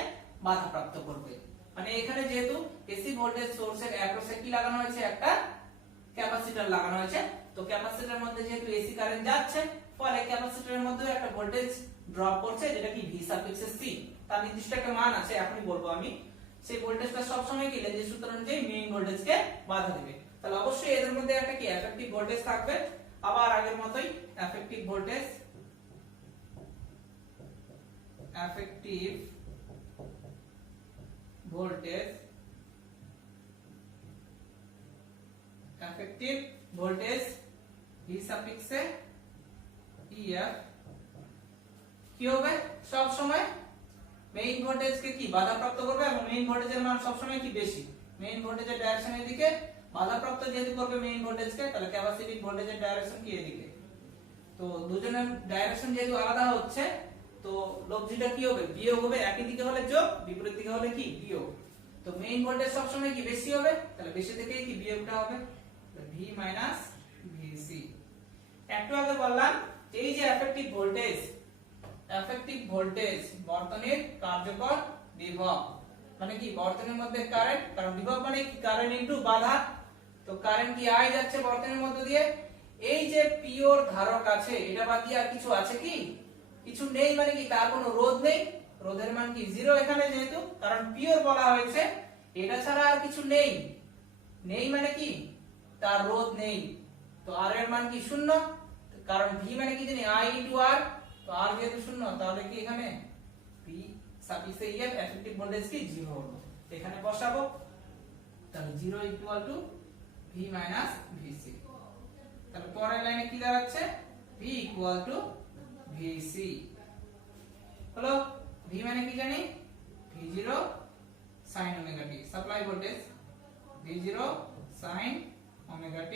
বাধাপ্রাপ্ত করবে। মানে এখানে যেহেতু এসি ভোল্টেজ সোর্সের অ্যাক্রসে কি লাগানো হয়েছে, একটা ক্যাপাসিটর লাগানো হয়েছে, তো ক্যাপাসিটরের মধ্যে যেহেতু এসি কারেন্ট যাচ্ছে, ফলে ক্যাপাসিটরের মধ্যে একটা ভোল্টেজ ড্রপ করছে যেটা কি ভি সাফিক্সে সি, তার নির্দিষ্ট একটা মান আছে, এখনই বলবো আমি। সেই ভোল্টেজটা সব সময় কি লেঞ্জের সূত্র অনুযায়ী মেইন ভোল্টেজকে বাধা দেবে। তাহলে অবশ্যই এদের মধ্যে একটা কি এফেক্টিভ ভোল্টেজ থাকবে, আবার আগের মতোই এফেক্টিভ ভোল্টেজ ভি সাফিক্সে ইএফ কি হবে, সব সময় মেইন ভোল্টেজকে কি বাধাপ্রাপ্ত করবে এবং মেইন ভোল্টেজের মান সব সময় কি বেশি, মেইন ভোল্টেজের ডাইরেকশনের দিকে বাধাপ্রাপ্ত যেহেতু করবে মেইন ভোল্টেজকে, তাহলে ক্যাপাসিটিভ ভোল্টেজের ডাইরেকশন কি এদিকে। তো দুজনের ডাইরেকশন যেহেতু আলাদা হচ্ছে, তো লব্ধিটা কি হবে, বিয়োগ হবে, একই দিকে হলে যোগ, বিপরীত দিকে হলে কি বিয়োগ। তো মেইন ভোল্টেজ সব সময় কি বেশি হবে, তাহলে বেশি থেকেই কি বিয়োগটা হবে, ভি মাইনাস ভিসি। একটু আগে বললাম এই যে এফেক্টিভ ভোল্টেজ বর্তনীর কার্যকর বিভব, মানে কি বর্তনীর মধ্যে কারেন্ট, কারণ বিভব মানে কি কারেন্ট ইনটু বাধা, তো কারেন্ট কি আই যাচ্ছে বর্তনীর মধ্যে দিয়ে, এই যে পিওর ধারক আছে এটা বাদ দিয়ে আর কিছু আছে কি, কিছু নেই, মানে কি তার কোনো রোধ নেই, রোধের মান কি জিরো এখানে, যেহেতু কারণ পিওর বলা হয়েছে, এটা ছাড়া আর কিছু নেই, নেই মানে কি তার রোধ নেই, তো আর এর মান কি শূন্য, কারণ ভি মানে কি জানি আই ইনটু আর, তো আর যেহেতু শূন্য তাহলে কি এখানে ভি সাফিক্সে ইএফ এফেক্টিভ ভোল্টেজ কি জিরো হলো, এখানে বসাবো, তাহলে zero equal to V minus VC. তাহলে পরের লাইনে কি দাঁড়াচ্ছে, ভি ইকুয়াল টু ভিসি হলো, ভি মানে কি জানি v0 sin omega t, supply voltage v0 sin omega t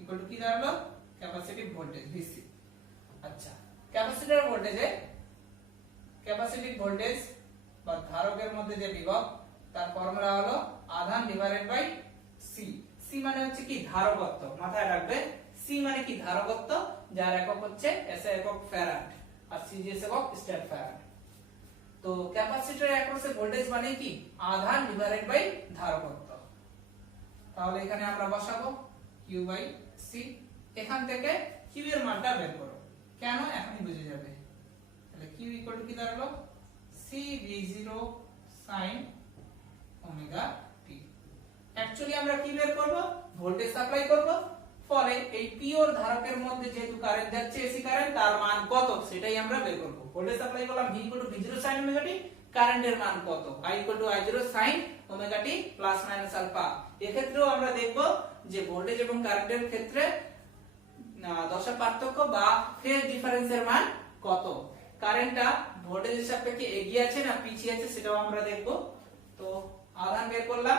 equal to কি দাঁড়ালো, ক্যাপাসিটিভ ভোল্টেজ ভিসি। আচ্ছা, ক্যাপাসিটিভ ভোল্টেজ বা ধারকের মধ্যে যে বিভব, তার ফর্মুলা হলো আধান ডিভাইডেড বাই সি। সি মানে হচ্ছে কি ধারকত্ব, মাথায় রাখবে, সি মানে কি ধারকত্ব, যার একক হচ্ছে এসআই একক ফ্যারাড আর সিজিএস একক স্টেপ ফ্যারাড। তো ক্যাপাসিটরের অ্যাক্রসে ভোল্টেজ মানে কি আধান ডিভাইডেড বাই ধারকত্ব, তাহলে এখানে আমরা বসাবো কিউ বাই সি, এখান থেকে কিউ এর মানটা বের করো, কেন এখনই বুঝে যাবে। তাহলে কিউ ইকুয়াল টু কি দাঁড়ালো, সি v0 sin omega t। Actually আমরা কি বের করব, ভোল্টেজ সাপ্লাই করব, ফলে এই পিওর ধারকের মধ্যে যেহেতু কারেন্ট যাচ্ছে এসি কারেন্ট, তার মান কত সেটাই আমরা বের করব। ভোল্টেজ সাপ্লাই করলাম v v0 sin omega t, কারেন্টের মান কত, i i0 sin omega t plus minus alpha. এক্ষেত্রেও আমরা দেখব যে ভোল্টেজ এবং কারেন্টের ক্ষেত্রে দশা পার্থক্য বা ফেজ ডিফারেন্সের মান কত, কারেন্টটা ভোল্টেজের সাপেক্ষে এগিয়ে আছে না পিছিয়ে আছে সেটাও আমরা দেখব। তো আধান বের করলাম,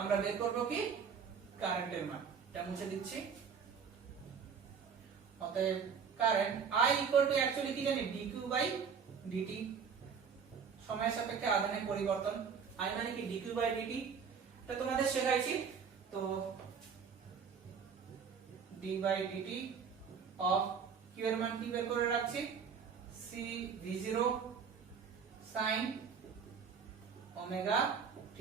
আমরা বের করব কি কারেন্টের মান, এটা মুছে দিচ্ছি। অতএব কারেন্ট I অ্যাকচুয়ালি কি জানি dq বাই dt, সময়ের সাপেক্ষে আধানের পরিবর্তন, I মানে কি dq বাই dt, এটা তোমাদের শেখাইছি। তো d by dt of q এর মান কি বের করে রাখছি, c v0 sin omega t,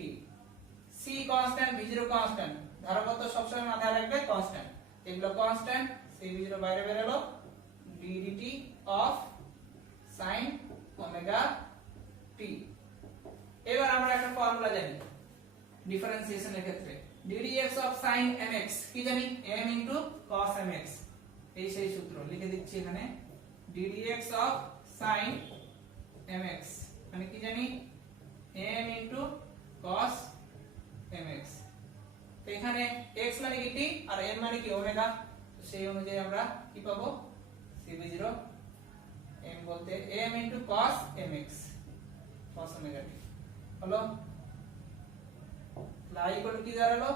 c constant v0 constant, ধারকত্ব সবসময় মাথায় রাখবে কনস্ট্যান্ট, এগুলো কনস্ট্যান্ট, c v0 বাইরে বের হলো, d dt of sin omega t। এবার আমরা একটা ফর্মুলা জানি ডিফারেন্সিয়েশনের ক্ষেত্রে, ddx অফ sin mx কি জানি m into cos mx, এই সেই সূত্র লিখে দিচ্ছি এখানে, ddx অফ sin mx মানে কি জানি m into cos mx। তো এখানে x মানে কি t আর m মানে কি ওমেগা, তো সেই অনুযায়ী আমরা কি পাবো, cv0 m বলতে m into cos mx cos omega t হলো। I ইকুয়াল টু কি দাঁড়ালো,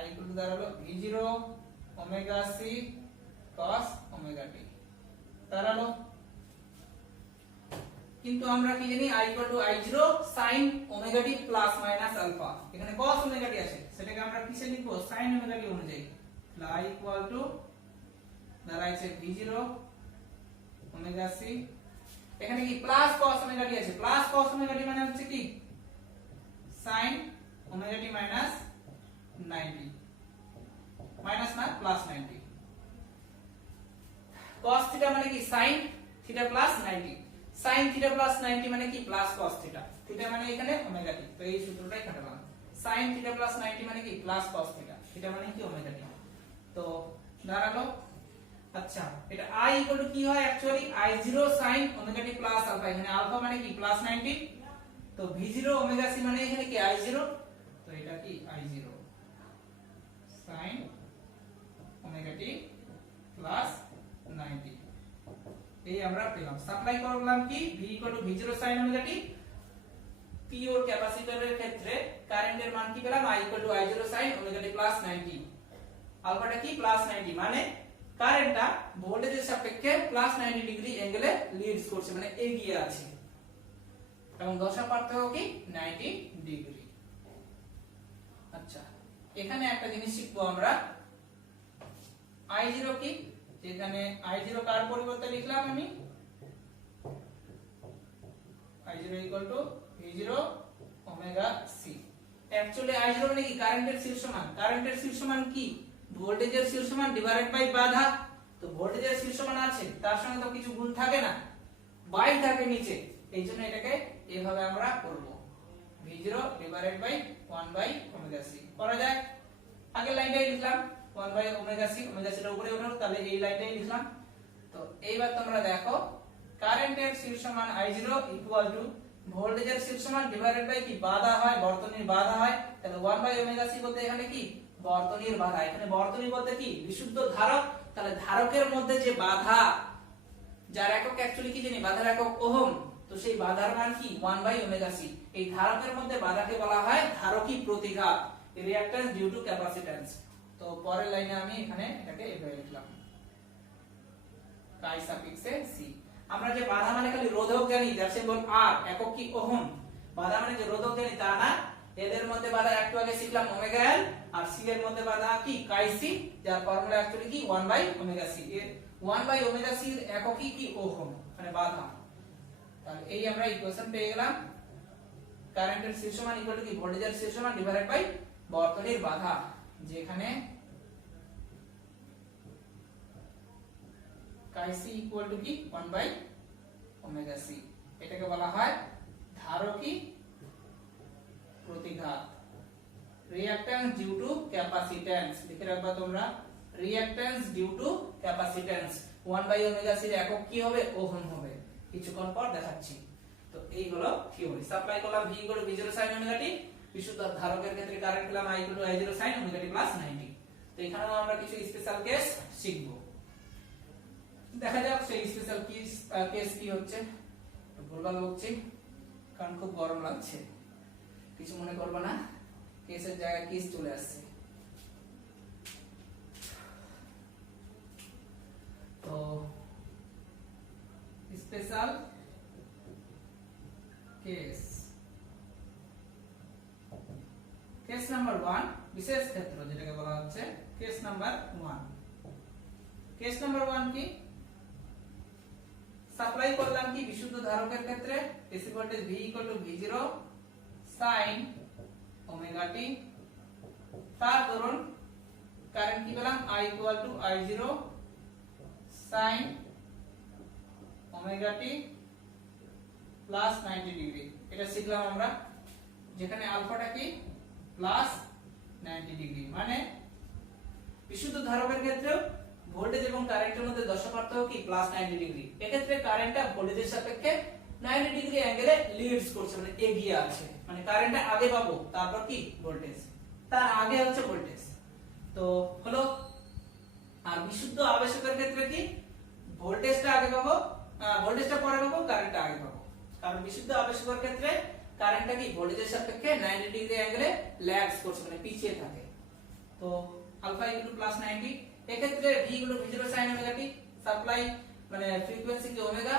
I ইকুয়াল টু দাঁড়ালো v0 omega c cos omega t। দাঁড়ালো, কিন্তু আমরা কি জানি i = i0 sin omega t plus minus alpha, এখানে cos ওমেগা t আছে, সেটাকে আমরা কিসে লিখব sin ওমেগা t অনুযায়ী, তাহলে i = দাঁড়াইছে v0 ওমেগা c, এখানে কি প্লাস cos ওমেগা t আছে, প্লাস cos ওমেগা t মানে হচ্ছে কি sin omega t minus 90, minus না প্লাস 90, cos থিটা মানে কি sin theta plus 90, sin theta plus 90 মানে কি প্লাস cos থিটা, থিটা মানে এখানে ওমেগা t, তো এই সূত্রটাই খাটালাম, sin থিটা প্লাস 90 মানে কি প্লাস cos থিটা, থিটা মানে কি ওমেগা t, তো দাঁড়ালো। আচ্ছা এটা i = কি হয় actually i0 sin omega t plus alpha, এখানে আলফা মানে কি প্লাস 90, তো v0 ওমেগা c মানে এখানে কি i0, তো এটা কি i0 sin omega t plus 90, এই আমরা পেলাম। সাপ্লাই করলাম কি v = v0 sin omega t, pure ক্যাপাসিটরের ক্ষেত্রে কারেন্টের মান কি পেলাম i = i0 sin omega t plus 90, আলফাটা কি প্লাস 90 মানে কারেন্টটা ভোল্টেজের সাপেক্ষে প্লাস 90 ডিগ্রি অ্যাঙ্গেলে লিডস করছে, মানে এগিয়ে আছে, এবং দশা পার্থক্য কি 90 ডিগ্রি। আচ্ছা এখানে একটা জিনিস শিখবো আমরা, i0 কি, যেখানে i0 কার পরিবর্তে লিখলাম আমি i0 = v0 omega c, actually i0 মানে কি কারেন্টের শীর্ষমান, কারেন্টের শীর্ষমান কি ভোল্টেজের শীর্ষমান ডিভাইডেড বাই বাধা, তো ভোল্টেজের শীর্ষমান আছে তার সঙ্গে তো কিছু গুণ থাকে না, বাই থাকে নিচে, এইজন্য এটাকে এভাবে আমরা করব v0 ডিভাইডেড বাই 1/ωc করা যায়। আগের লাইনটাই লিখলাম 1/ωc, ওমেগা c টা উপরে উঠলো, তাহলে এই লাইনটাই লিখলাম। তো এইবার তোমরা দেখো কারেন্টের শীর্ষমান i0 = ভোল্টেজের শীর্ষমান ডিভাইডেড বাই কি বাধা হয়, বর্তনীর বাধা হয়, তাহলে 1/ωc বলতে এখানে কি বর্তনীর বাধা, এখানে বর্তনী বলতে কি বিশুদ্ধ ধারক, তাহলে ধারকের মধ্যে যে বাধা, যার একক অ্যাকচুয়ালি কি জানি বাধার একক ওহম, তো সেই বাধার মান কি 1/ωc, এই ধারকের মধ্যে বাধাকে বলা হয় ধারকী প্রতিঘাত, রিঅ্যাকট্যান্স ডিউ টু ক্যাপাসিট্যান্স। তো পরের লাইনে আমি এখানে এটাকে এভাবে লিখলাম কাই সাফিক্সে c, আমরা যে বাধা মানে খালি রোধক জানি, যার সিম্বল r, একক কি ওহম, বাধা মানে যে রোধক জানি তা না, এদের মধ্যে বাধা একটু আগে শিখলাম ওমেগা l, আর c এর মধ্যে বাধা কি কাই c, যার ফর্মুলা অ্যাকচুয়ালি কি 1/ωc, এর 1/ωc এর একক কি ওহম মানে বাধা, তাহলে এই আমরা ইকুয়েশন পেয়ে গেলাম, কারেন্টের শীর্ষমান ইকুয়াল টু কি ভোল্টেজের শীর্ষমান ডিভাইডেড বাই বর্তনীর বাধা, যেখানে কাই c ইকুয়াল টু কি 1/ωc, এটাকে বলা হয় ধারকী প্রতিঘাত, রিঅ্যাকট্যান্স ডিউ টু ক্যাপাসিট্যান্স, লিখে রাখবা তোমরা reactance due two capacitance, 1/ωc এর একক কি হবে ওহম হবে, কিছুক্ষণ পর দেখাচ্ছি। তো এই হলো থিওরি, সাপ্লাই করলাম v = v0 sin omega t, বিশুদ্ধ ধারকের ক্ষেত্রে কারেন্ট পেলাম i = i0 sin omega t plus 90, তো এখানেও আমরা কিছু স্পেশাল কেস শিখব, দেখা যাক সেই স্পেশাল কেস কি হচ্ছে। ভুলভাল বলছি কারণ খুব গরম লাগছে, কিছু মনে করবে না, কেসের জায়গায় কেস চলে আসছে। তো স্পেশাল কেস, কেস নাম্বার 1 বিশেষ ক্ষেত্র যেটাকে বলা হচ্ছে কেস নাম্বার 1। কেস নাম্বার 1 কি, সাপ্লাই করলাম কি বিশুদ্ধ ধারকের ক্ষেত্রে AC voltage v = v0 sin omega t, তার ধরুন কারেন্ট কি পেলাম i = i0 sin omega t plus 90 degree, এটা শিখলাম আমরা, যেখানে আলফাটা কি প্লাস 90 ডিগ্রি, মানে বিশুদ্ধ ধারকের ক্ষেত্রে ভোল্টেজ এবং কারেন্টের মধ্যে দশা পার্থক্য কি প্লাস 90 ডিগ্রি, এক্ষেত্রে কারেন্টটা ভোল্টেজের সাপেক্ষে 90 ডিগ্রি অ্যাঙ্গেলে লিডস করছে, মানে এগিয়ে আছে, মানে কারেন্টটা আগে পাবো, তারপর কি ভোল্টেজ, তার আগে হচ্ছে ভোল্টেজ, তো হলো। আর বিশুদ্ধ আবেশকের ক্ষেত্রে কি ভোল্টেজটা আগে পাবো, ভোল্টেজটা পরে পাবো, কারেন্টটা আগে পাবো, কারণ বিশুদ্ধ আবেশকের ক্ষেত্রে কারেন্টটা কি ভোল্টেজের সাপেক্ষে 90 ডিগ্রি অ্যাঙ্গেলে ল্যাগস করছে, মানে পিছিয়ে থাকে, তো আলফা = +90, এক্ষেত্রে v = v0 sin omega t, supply মানে ফ্রিকোয়েন্সি কি ওমেগা,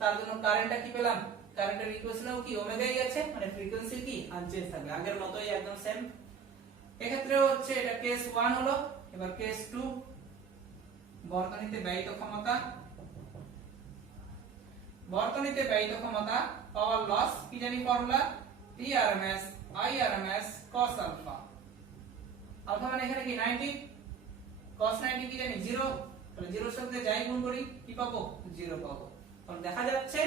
তার জন্য কারেন্টটা কি পেলাম, কারেন্টের ইকুয়েশনেও কি ওমেগাই আছে, মানে ফ্রিকোয়েন্সি কি আনচেঞ্জ থাকবে, আগের মতই একদম সেম। এক্ষেত্রেও হচ্ছে এটা কেস 1 হলো। এবার কেস 2, বর্তনীতে ব্যয়িত ক্ষমতা, বর্তনীতে ব্যয়িত ক্ষমতা পাওয়ার লস কি জানি formula, Vrms Irms cos alpha. Alpha মানে এখানে কি 90, cos 90 কি জানি 0, তাহলে 0 এর সাথে যাই গুণ করি কি পাবো, 0 পাবো। কারণ দেখা যাচ্ছে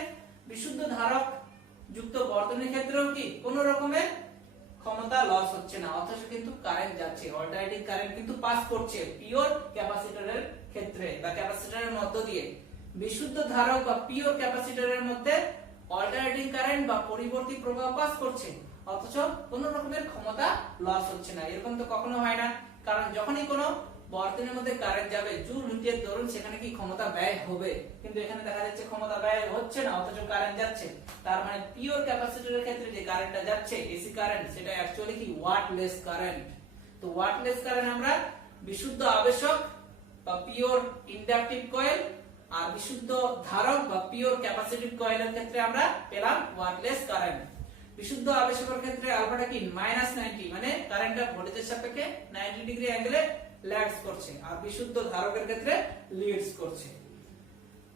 বিশুদ্ধ ধারক যুক্ত বর্তনীর ক্ষেত্রেও কি কোনো রকমের ক্ষমতা লস হচ্ছে না, অথচ কিন্তু কারেন্ট যাচ্ছে, অল্টারনেটিং কারেন্ট কিন্তু পাস করছে পিওর ক্যাপাসিটরের ক্ষেত্রে বা ক্যাপাসিটরের মধ্য দিয়ে। বিশুদ্ধ ধারক বা পিওর ক্যাপাসিটরের মধ্যে অল্টারনেটিং কারেন্ট বা পরিবর্তী প্রবাহ পাস করছে, অথচ কোনো রকমের ক্ষমতা লস হচ্ছে না। এরকম তো কখনো হয় না, কারণ যখনই কোনো বর্তনীর মধ্যে কারেন্ট যাবে জুল মিটার ধরুন সেখানে কি ক্ষমতা ব্যয় হবে, কিন্তু এখানে দেখা যাচ্ছে ক্ষমতা ব্যয় হচ্ছে না, অথচ কারেন্ট যাচ্ছে। তার মানে পিওর ক্যাপাসিটরের ক্ষেত্রে যে কারেন্টটা যাচ্ছে এসি কারেন্ট, সেটা অ্যাকচুয়ালি কি ওয়াটলেস কারেন্ট। তো ওয়াটলেস কারেন্ট আমরা বিশুদ্ধ আবেশক বা পিওর ইন্ডাকটিভ কয়েল আর বিশুদ্ধ ধারক বা পিওর ক্যাপাসিটিভ কয়েলের ক্ষেত্রে আমরা পেলাম ওয়াটলেস কারেন্ট। বিশুদ্ধ আবেশকের ক্ষেত্রে আলফাটা কি -90, মানে কারেন্টটা ভোল্টেজের সাপেক্ষে 90 ডিগ্রি অ্যাঙ্গেলে ল্যাগস করছে, আর বিশুদ্ধ ধারকের ক্ষেত্রে লিডস করছে।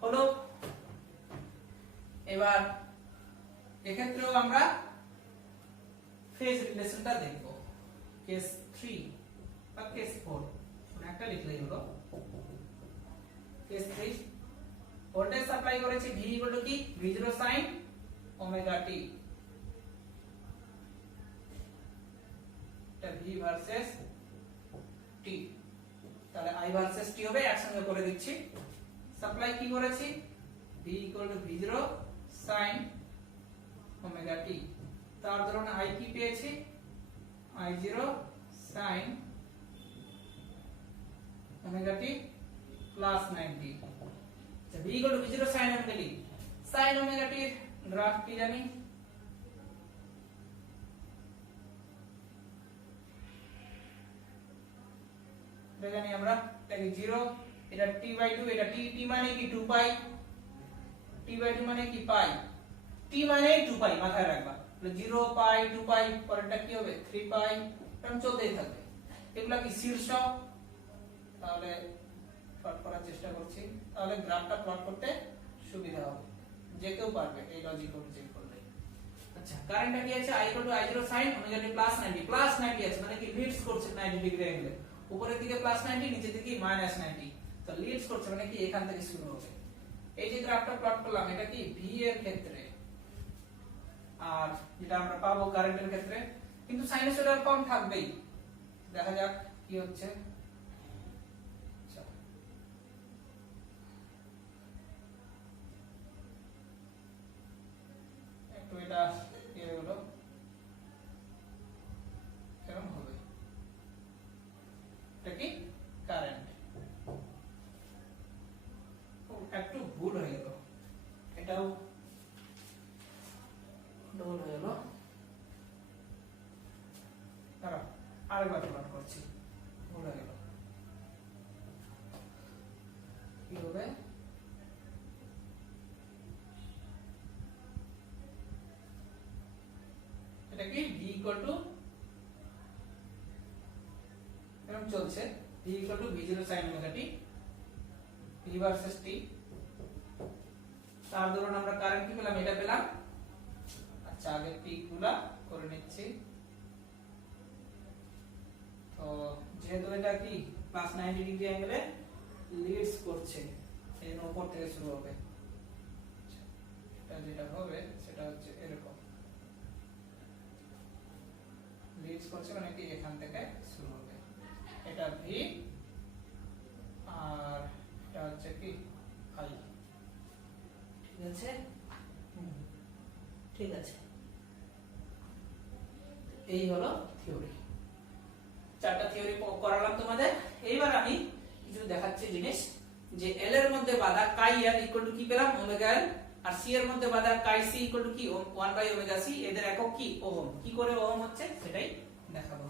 হলো। এবার এক্ষেত্রেও আমরা ফেজ রিলেশনটা দেখব, কেস 3 বা কেস 4, মানে একটা লিখলেই হলো। কেস 3, ভোল্টেজ সাপ্লাই করেছি V কি V0 sin ওমেগা t, এটা V ভার্সেস t, তাহলে I ভার্সেস t হবে, একসঙ্গে করে দিচ্ছি। সাপ্লাই কি করেছি V V0 sin omega t, তার ধরুন I কি পেয়েছি I0 sin omega t plus 90। V V0 sin omega t, sin omega t এর গ্রাফ কি জানি, জানি আমরা এটাকে 0, এটা t/2, এটা t মানে কি 2 পাই, t/2 মানে কি পাই, t মানে 2 পাই মাথায় রাখবা, তাহলে 0 পাই 2 পাই, পরেরটা কি হবে 3 পাই, এরকম চলতেই থাকবে। এগুলা কি শীর্ষ, তাহলে প্লট করার চেষ্টা করছি, তাহলে গ্রাফটা প্লট করতে সুবিধা হবে, যে কেউ পারবে এই লজিক অনুযায়ী করলে। আচ্ছা, কারেন্টটা কি আছে I/I0 sin omega t plus 90, plus 90 আছে মানে কি লিডস করছে 90 ডিগ্রি অ্যাঙ্গেলে, উপরের দিকে প্লাস 90, নিচের দিকে মাইনাস 90, তো লিডস করছে মানে কি এখান থেকে শুরু হবে। এই যে গ্রাফটা প্লট করলাম এটা কি V এর ক্ষেত্রে, আর যেটা আমরা পাবো কারেন্টের ক্ষেত্রে, কিন্তু সাইনোসয়েডাল ফর্ম থাকবেই। দেখা যাক কি হচ্ছে। একটু এটা কি হলো, এরকম হবে, এটা কি কারেন্ট, একটু ভুল হয়ে গেল, এটাও ভুল হয়ে গেল, দাঁড়াও আরেকবার প্লট করছি, ভুল হয়ে গেল। কি হবে, এটা কি V এরকম চলছে, V V0 sin omega t, V versus t, তার ধরুন আমরা কারেন্ট কি পেলাম, এটা পেলাম। আচ্ছা, আগে পিক গুলা করে নিচ্ছি। তো যেহেতু এটা কি প্লাস 90 ডিগ্রি অ্যাঙ্গেলে লিডস করছে, এর উপর থেকে শুরু হবে, এটা যেটা হবে সেটা হচ্ছে এরকম, লিডস করছে মানে কি এখান থেকে শুরু হবে, এটা V আর এটা হচ্ছে কি I, ঠিক আছে? ঠিক আছে, এই হলো থিওরি। 4টা থিওরি করালাম তোমাদের। এইবার আমি কিছু দেখাচ্ছি জিনিস, যে L এর মধ্যে বাধা কাই L ইকুয়াল টু কি পেলাম ওমেগা L, আর C এর মধ্যে বাধা কাই C ইকুয়াল টু কি 1/ওমেগা C, এদের একক কি ওহম। কি করে ওহম হচ্ছে সেটাই দেখাবো,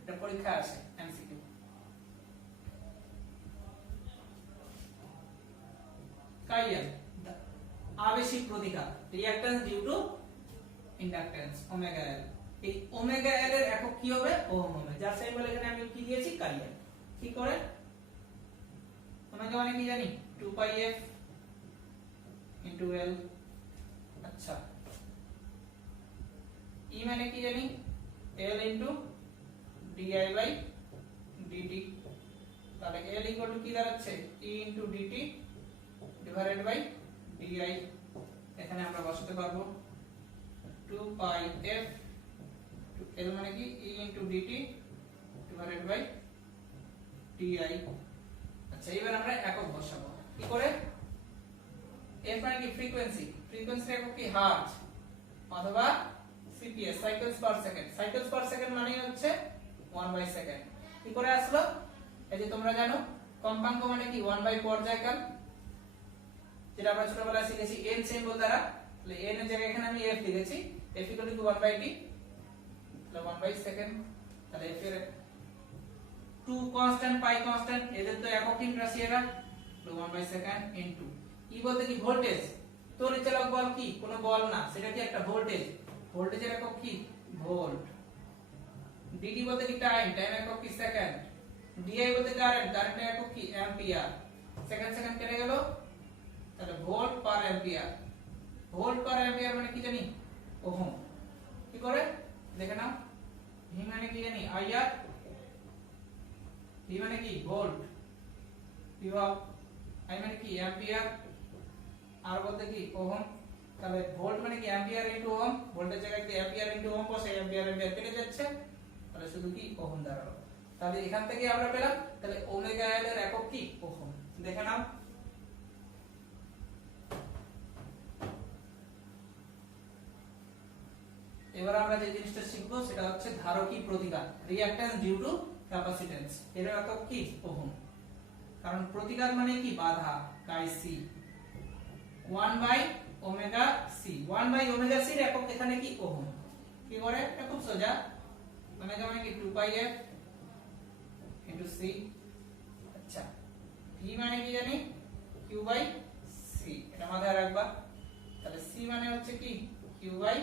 এটা পরীক্ষা আসে MCQ। chi L আবেশিক প্রতিকার, reactance due to inductance omega L। এই ওমেগা L এর একক কি হবে? ওহম হবে, যার সিম্বল এখানে আমি কি দিয়েছি? chi L। কি করে? ওমেগা মানে কি জানি? 2 pi f into L। আচ্ছা, E মানে কি জানি? L into di by dt। তাহলে L equal to কি দাঁড়াচ্ছে? E into dt divided by di। এখানে আমরা বসাতে পারবো 2 pi f, L মানে কি? E into dt divided by di। আচ্ছা, এবার আমরা একক বসাবো। কি করে? f মানে কি? ফ্রিকোয়েন্সি। ফ্রিকোয়েন্সির একক কি? হার্জ অথবা CPS, cycles per second. Cycles per second মানে হচ্ছে 1/সেকেন্ড। কি করে আসলো? এই যে তোমরা জানো কম্পাঙ্ক মানে কি? 1/পর্যায়কাল, যেটা আমরা ছোটবেলায় শিখেছি n সিম্বল দ্বারা। তাহলে n এর জায়গায় এখানে আমি f লিখেছি, f = 1/t, তাহলে 1/সেকেন্ড। তাহলে f এর 2 কনস্ট্যান্ট, পাই কনস্ট্যান্ট, এদের তো এককহীন রাশি এরা, 1/সেকেন্ড ইনটু ই বলতে কি? ভোল্টেজ। তড়িৎচালক বল কি? কোনো বল না, সেটা কি? একটা ভোল্টেজ। ভোল্টেজের একক কি? ভোল্ট। dt বলতে কি? টাইম। টাইম একক কি? সেকেন্ড। di বলতে কারেন্ট। কারেন্টের একক কি? অ্যাম্পিয়ার। সেকেন্ড সেকেন্ড কেটে গেল, তাহলে ভোল্ট পার অ্যাম্পিয়ার। ভোল্ট পার অ্যাম্পিয়ার মানে কি জানি? ওহম। কি করে? দেখে নাও। v মানে কি জানি? IR। v মানে কি? ভোল্ট। বিভব। I মানে কি? অ্যাম্পিয়ার। আর বলতে কি? ওহম। তাহলে ভোল্ট মানে কি? Ampere into ohm. ভোল্টের জায়গায় কি? অ্যাম্পিয়ার ইনটু ওহম বসে, অ্যাম্পিয়ার অ্যাম্পিয়ার কেটে যাচ্ছে, তাহলে শুধু কি? ওহম দাঁড়ালো। তাহলে এখান থেকে আমরা পেলাম তাহলে ওমেগা L এর একক কি? ওহম। দেখে নাও। এবার আমরা যে জিনিসটা শিখবো সেটা হচ্ছে ধারকী প্রতিকার, রিঅ্যাকট্যান্স ডিউ টু ক্যাপাসিট্যান্স। এর একক কি? ওহম। কারণ প্রতিকার মানে কি? বাধা, কাই সি। 1/ওমেগা সি। 1/ওমেগা সি এর একক এখানে কি? ওহম। কি করে? এটা খুব সোজা। ওমেগা মানে কি? 2 pi f into c। আচ্ছা, v মানে কি জানি? q by c। এটা মাথায় রাখবা। তাহলে c মানে হচ্ছে কি? q by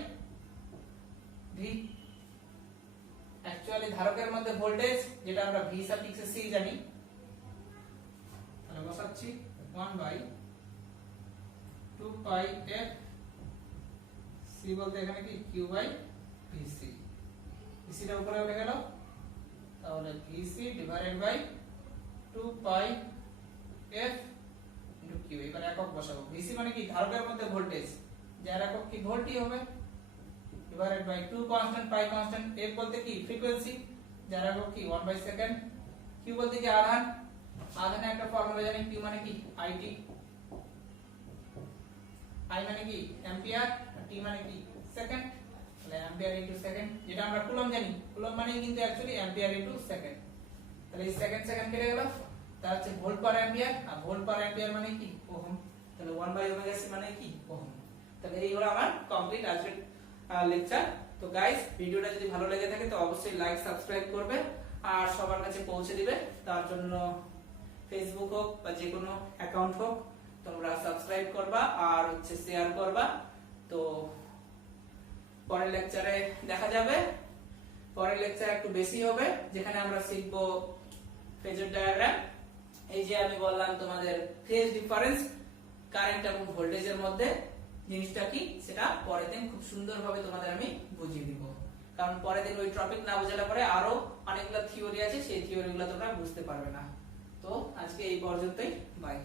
v। অ্যাকচুয়ালি ধারকের মধ্যে ভোল্টেজ, যেটা আমরা v সাফিক্সে c জানি, তাহলে বসাচ্ছি 1/2 pi f। c বলতে এখানে কি? q by vc। vc টা উপরে উঠে গেল, তাহলে vc divided by 2 pi f into q। এবার একক বসাবো। vc মানে কি? ধারকের মধ্যে ভোল্টেজ, যার একক কি? ভোল্টই হবে, divided by 2 constant, pi constant. f বলতে কি? ফ্রিকোয়েন্সি, যার একক কি? 1/সেকেন্ড। q বলতে কি? আধান। আধানের একটা ফর্মুলা জানি, q মানে কি? it। i মানে কি? অ্যাম্পিয়ার, আর t মানে কি? সেকেন্ড। তাহলে অ্যাম্পিয়ার ইনটু সেকেন্ড, যেটা আমরা কুলম্ব জানি। কুলম্ব মানে কিন্তু অ্যাকচুয়ালি অ্যাম্পিয়ার ইনটু সেকেন্ড। তাহলে এই সেকেন্ড সেকেন্ড কেটে গেল, তার হচ্ছে ভোল্ট পার অ্যাম্পিয়ার, আর ভোল্ট পার অ্যাম্পিয়ার মানে কি? ওহম। তাহলে 1/ওমেগা সি মানে কি? ওহম। তাহলে এই হলো আমার কমপ্লিট আজকের লেকচার। তো গাইস, ভিডিওটা যদি ভালো লেগে থাকে তো অবশ্যই লাইক, সাবস্ক্রাইব করবে আর সবার কাছে পৌঁছে দিবে। তার জন্য ফেসবুক হোক বা যে কোনো অ্যাকাউন্ট হোক, তোমরা সাবস্ক্রাইব করবা আর হচ্ছে শেয়ার করবা। তো পরের লেকচারে দেখা যাবে। পরের লেকচার একটু বেশি হবে, যেখানে আমরা শিখবো ফেজর ডায়াগ্রাম। এই যে আমি বললাম তোমাদের ফেজ ডিফারেন্স কারেন্ট এবং ভোল্টেজের মধ্যে জিনিসটা কি, সেটা পরের দিন খুব সুন্দরভাবে তোমাদের আমি বুঝিয়ে দিব। কারণ পরের দিন ওই টপিক না বোঝালে পরে আরো অনেকগুলো থিওরি আছে, সেই থিওরিগুলো তোমরা বুঝতে পারবে না। তো আজকে এই পর্যন্তই, বাই।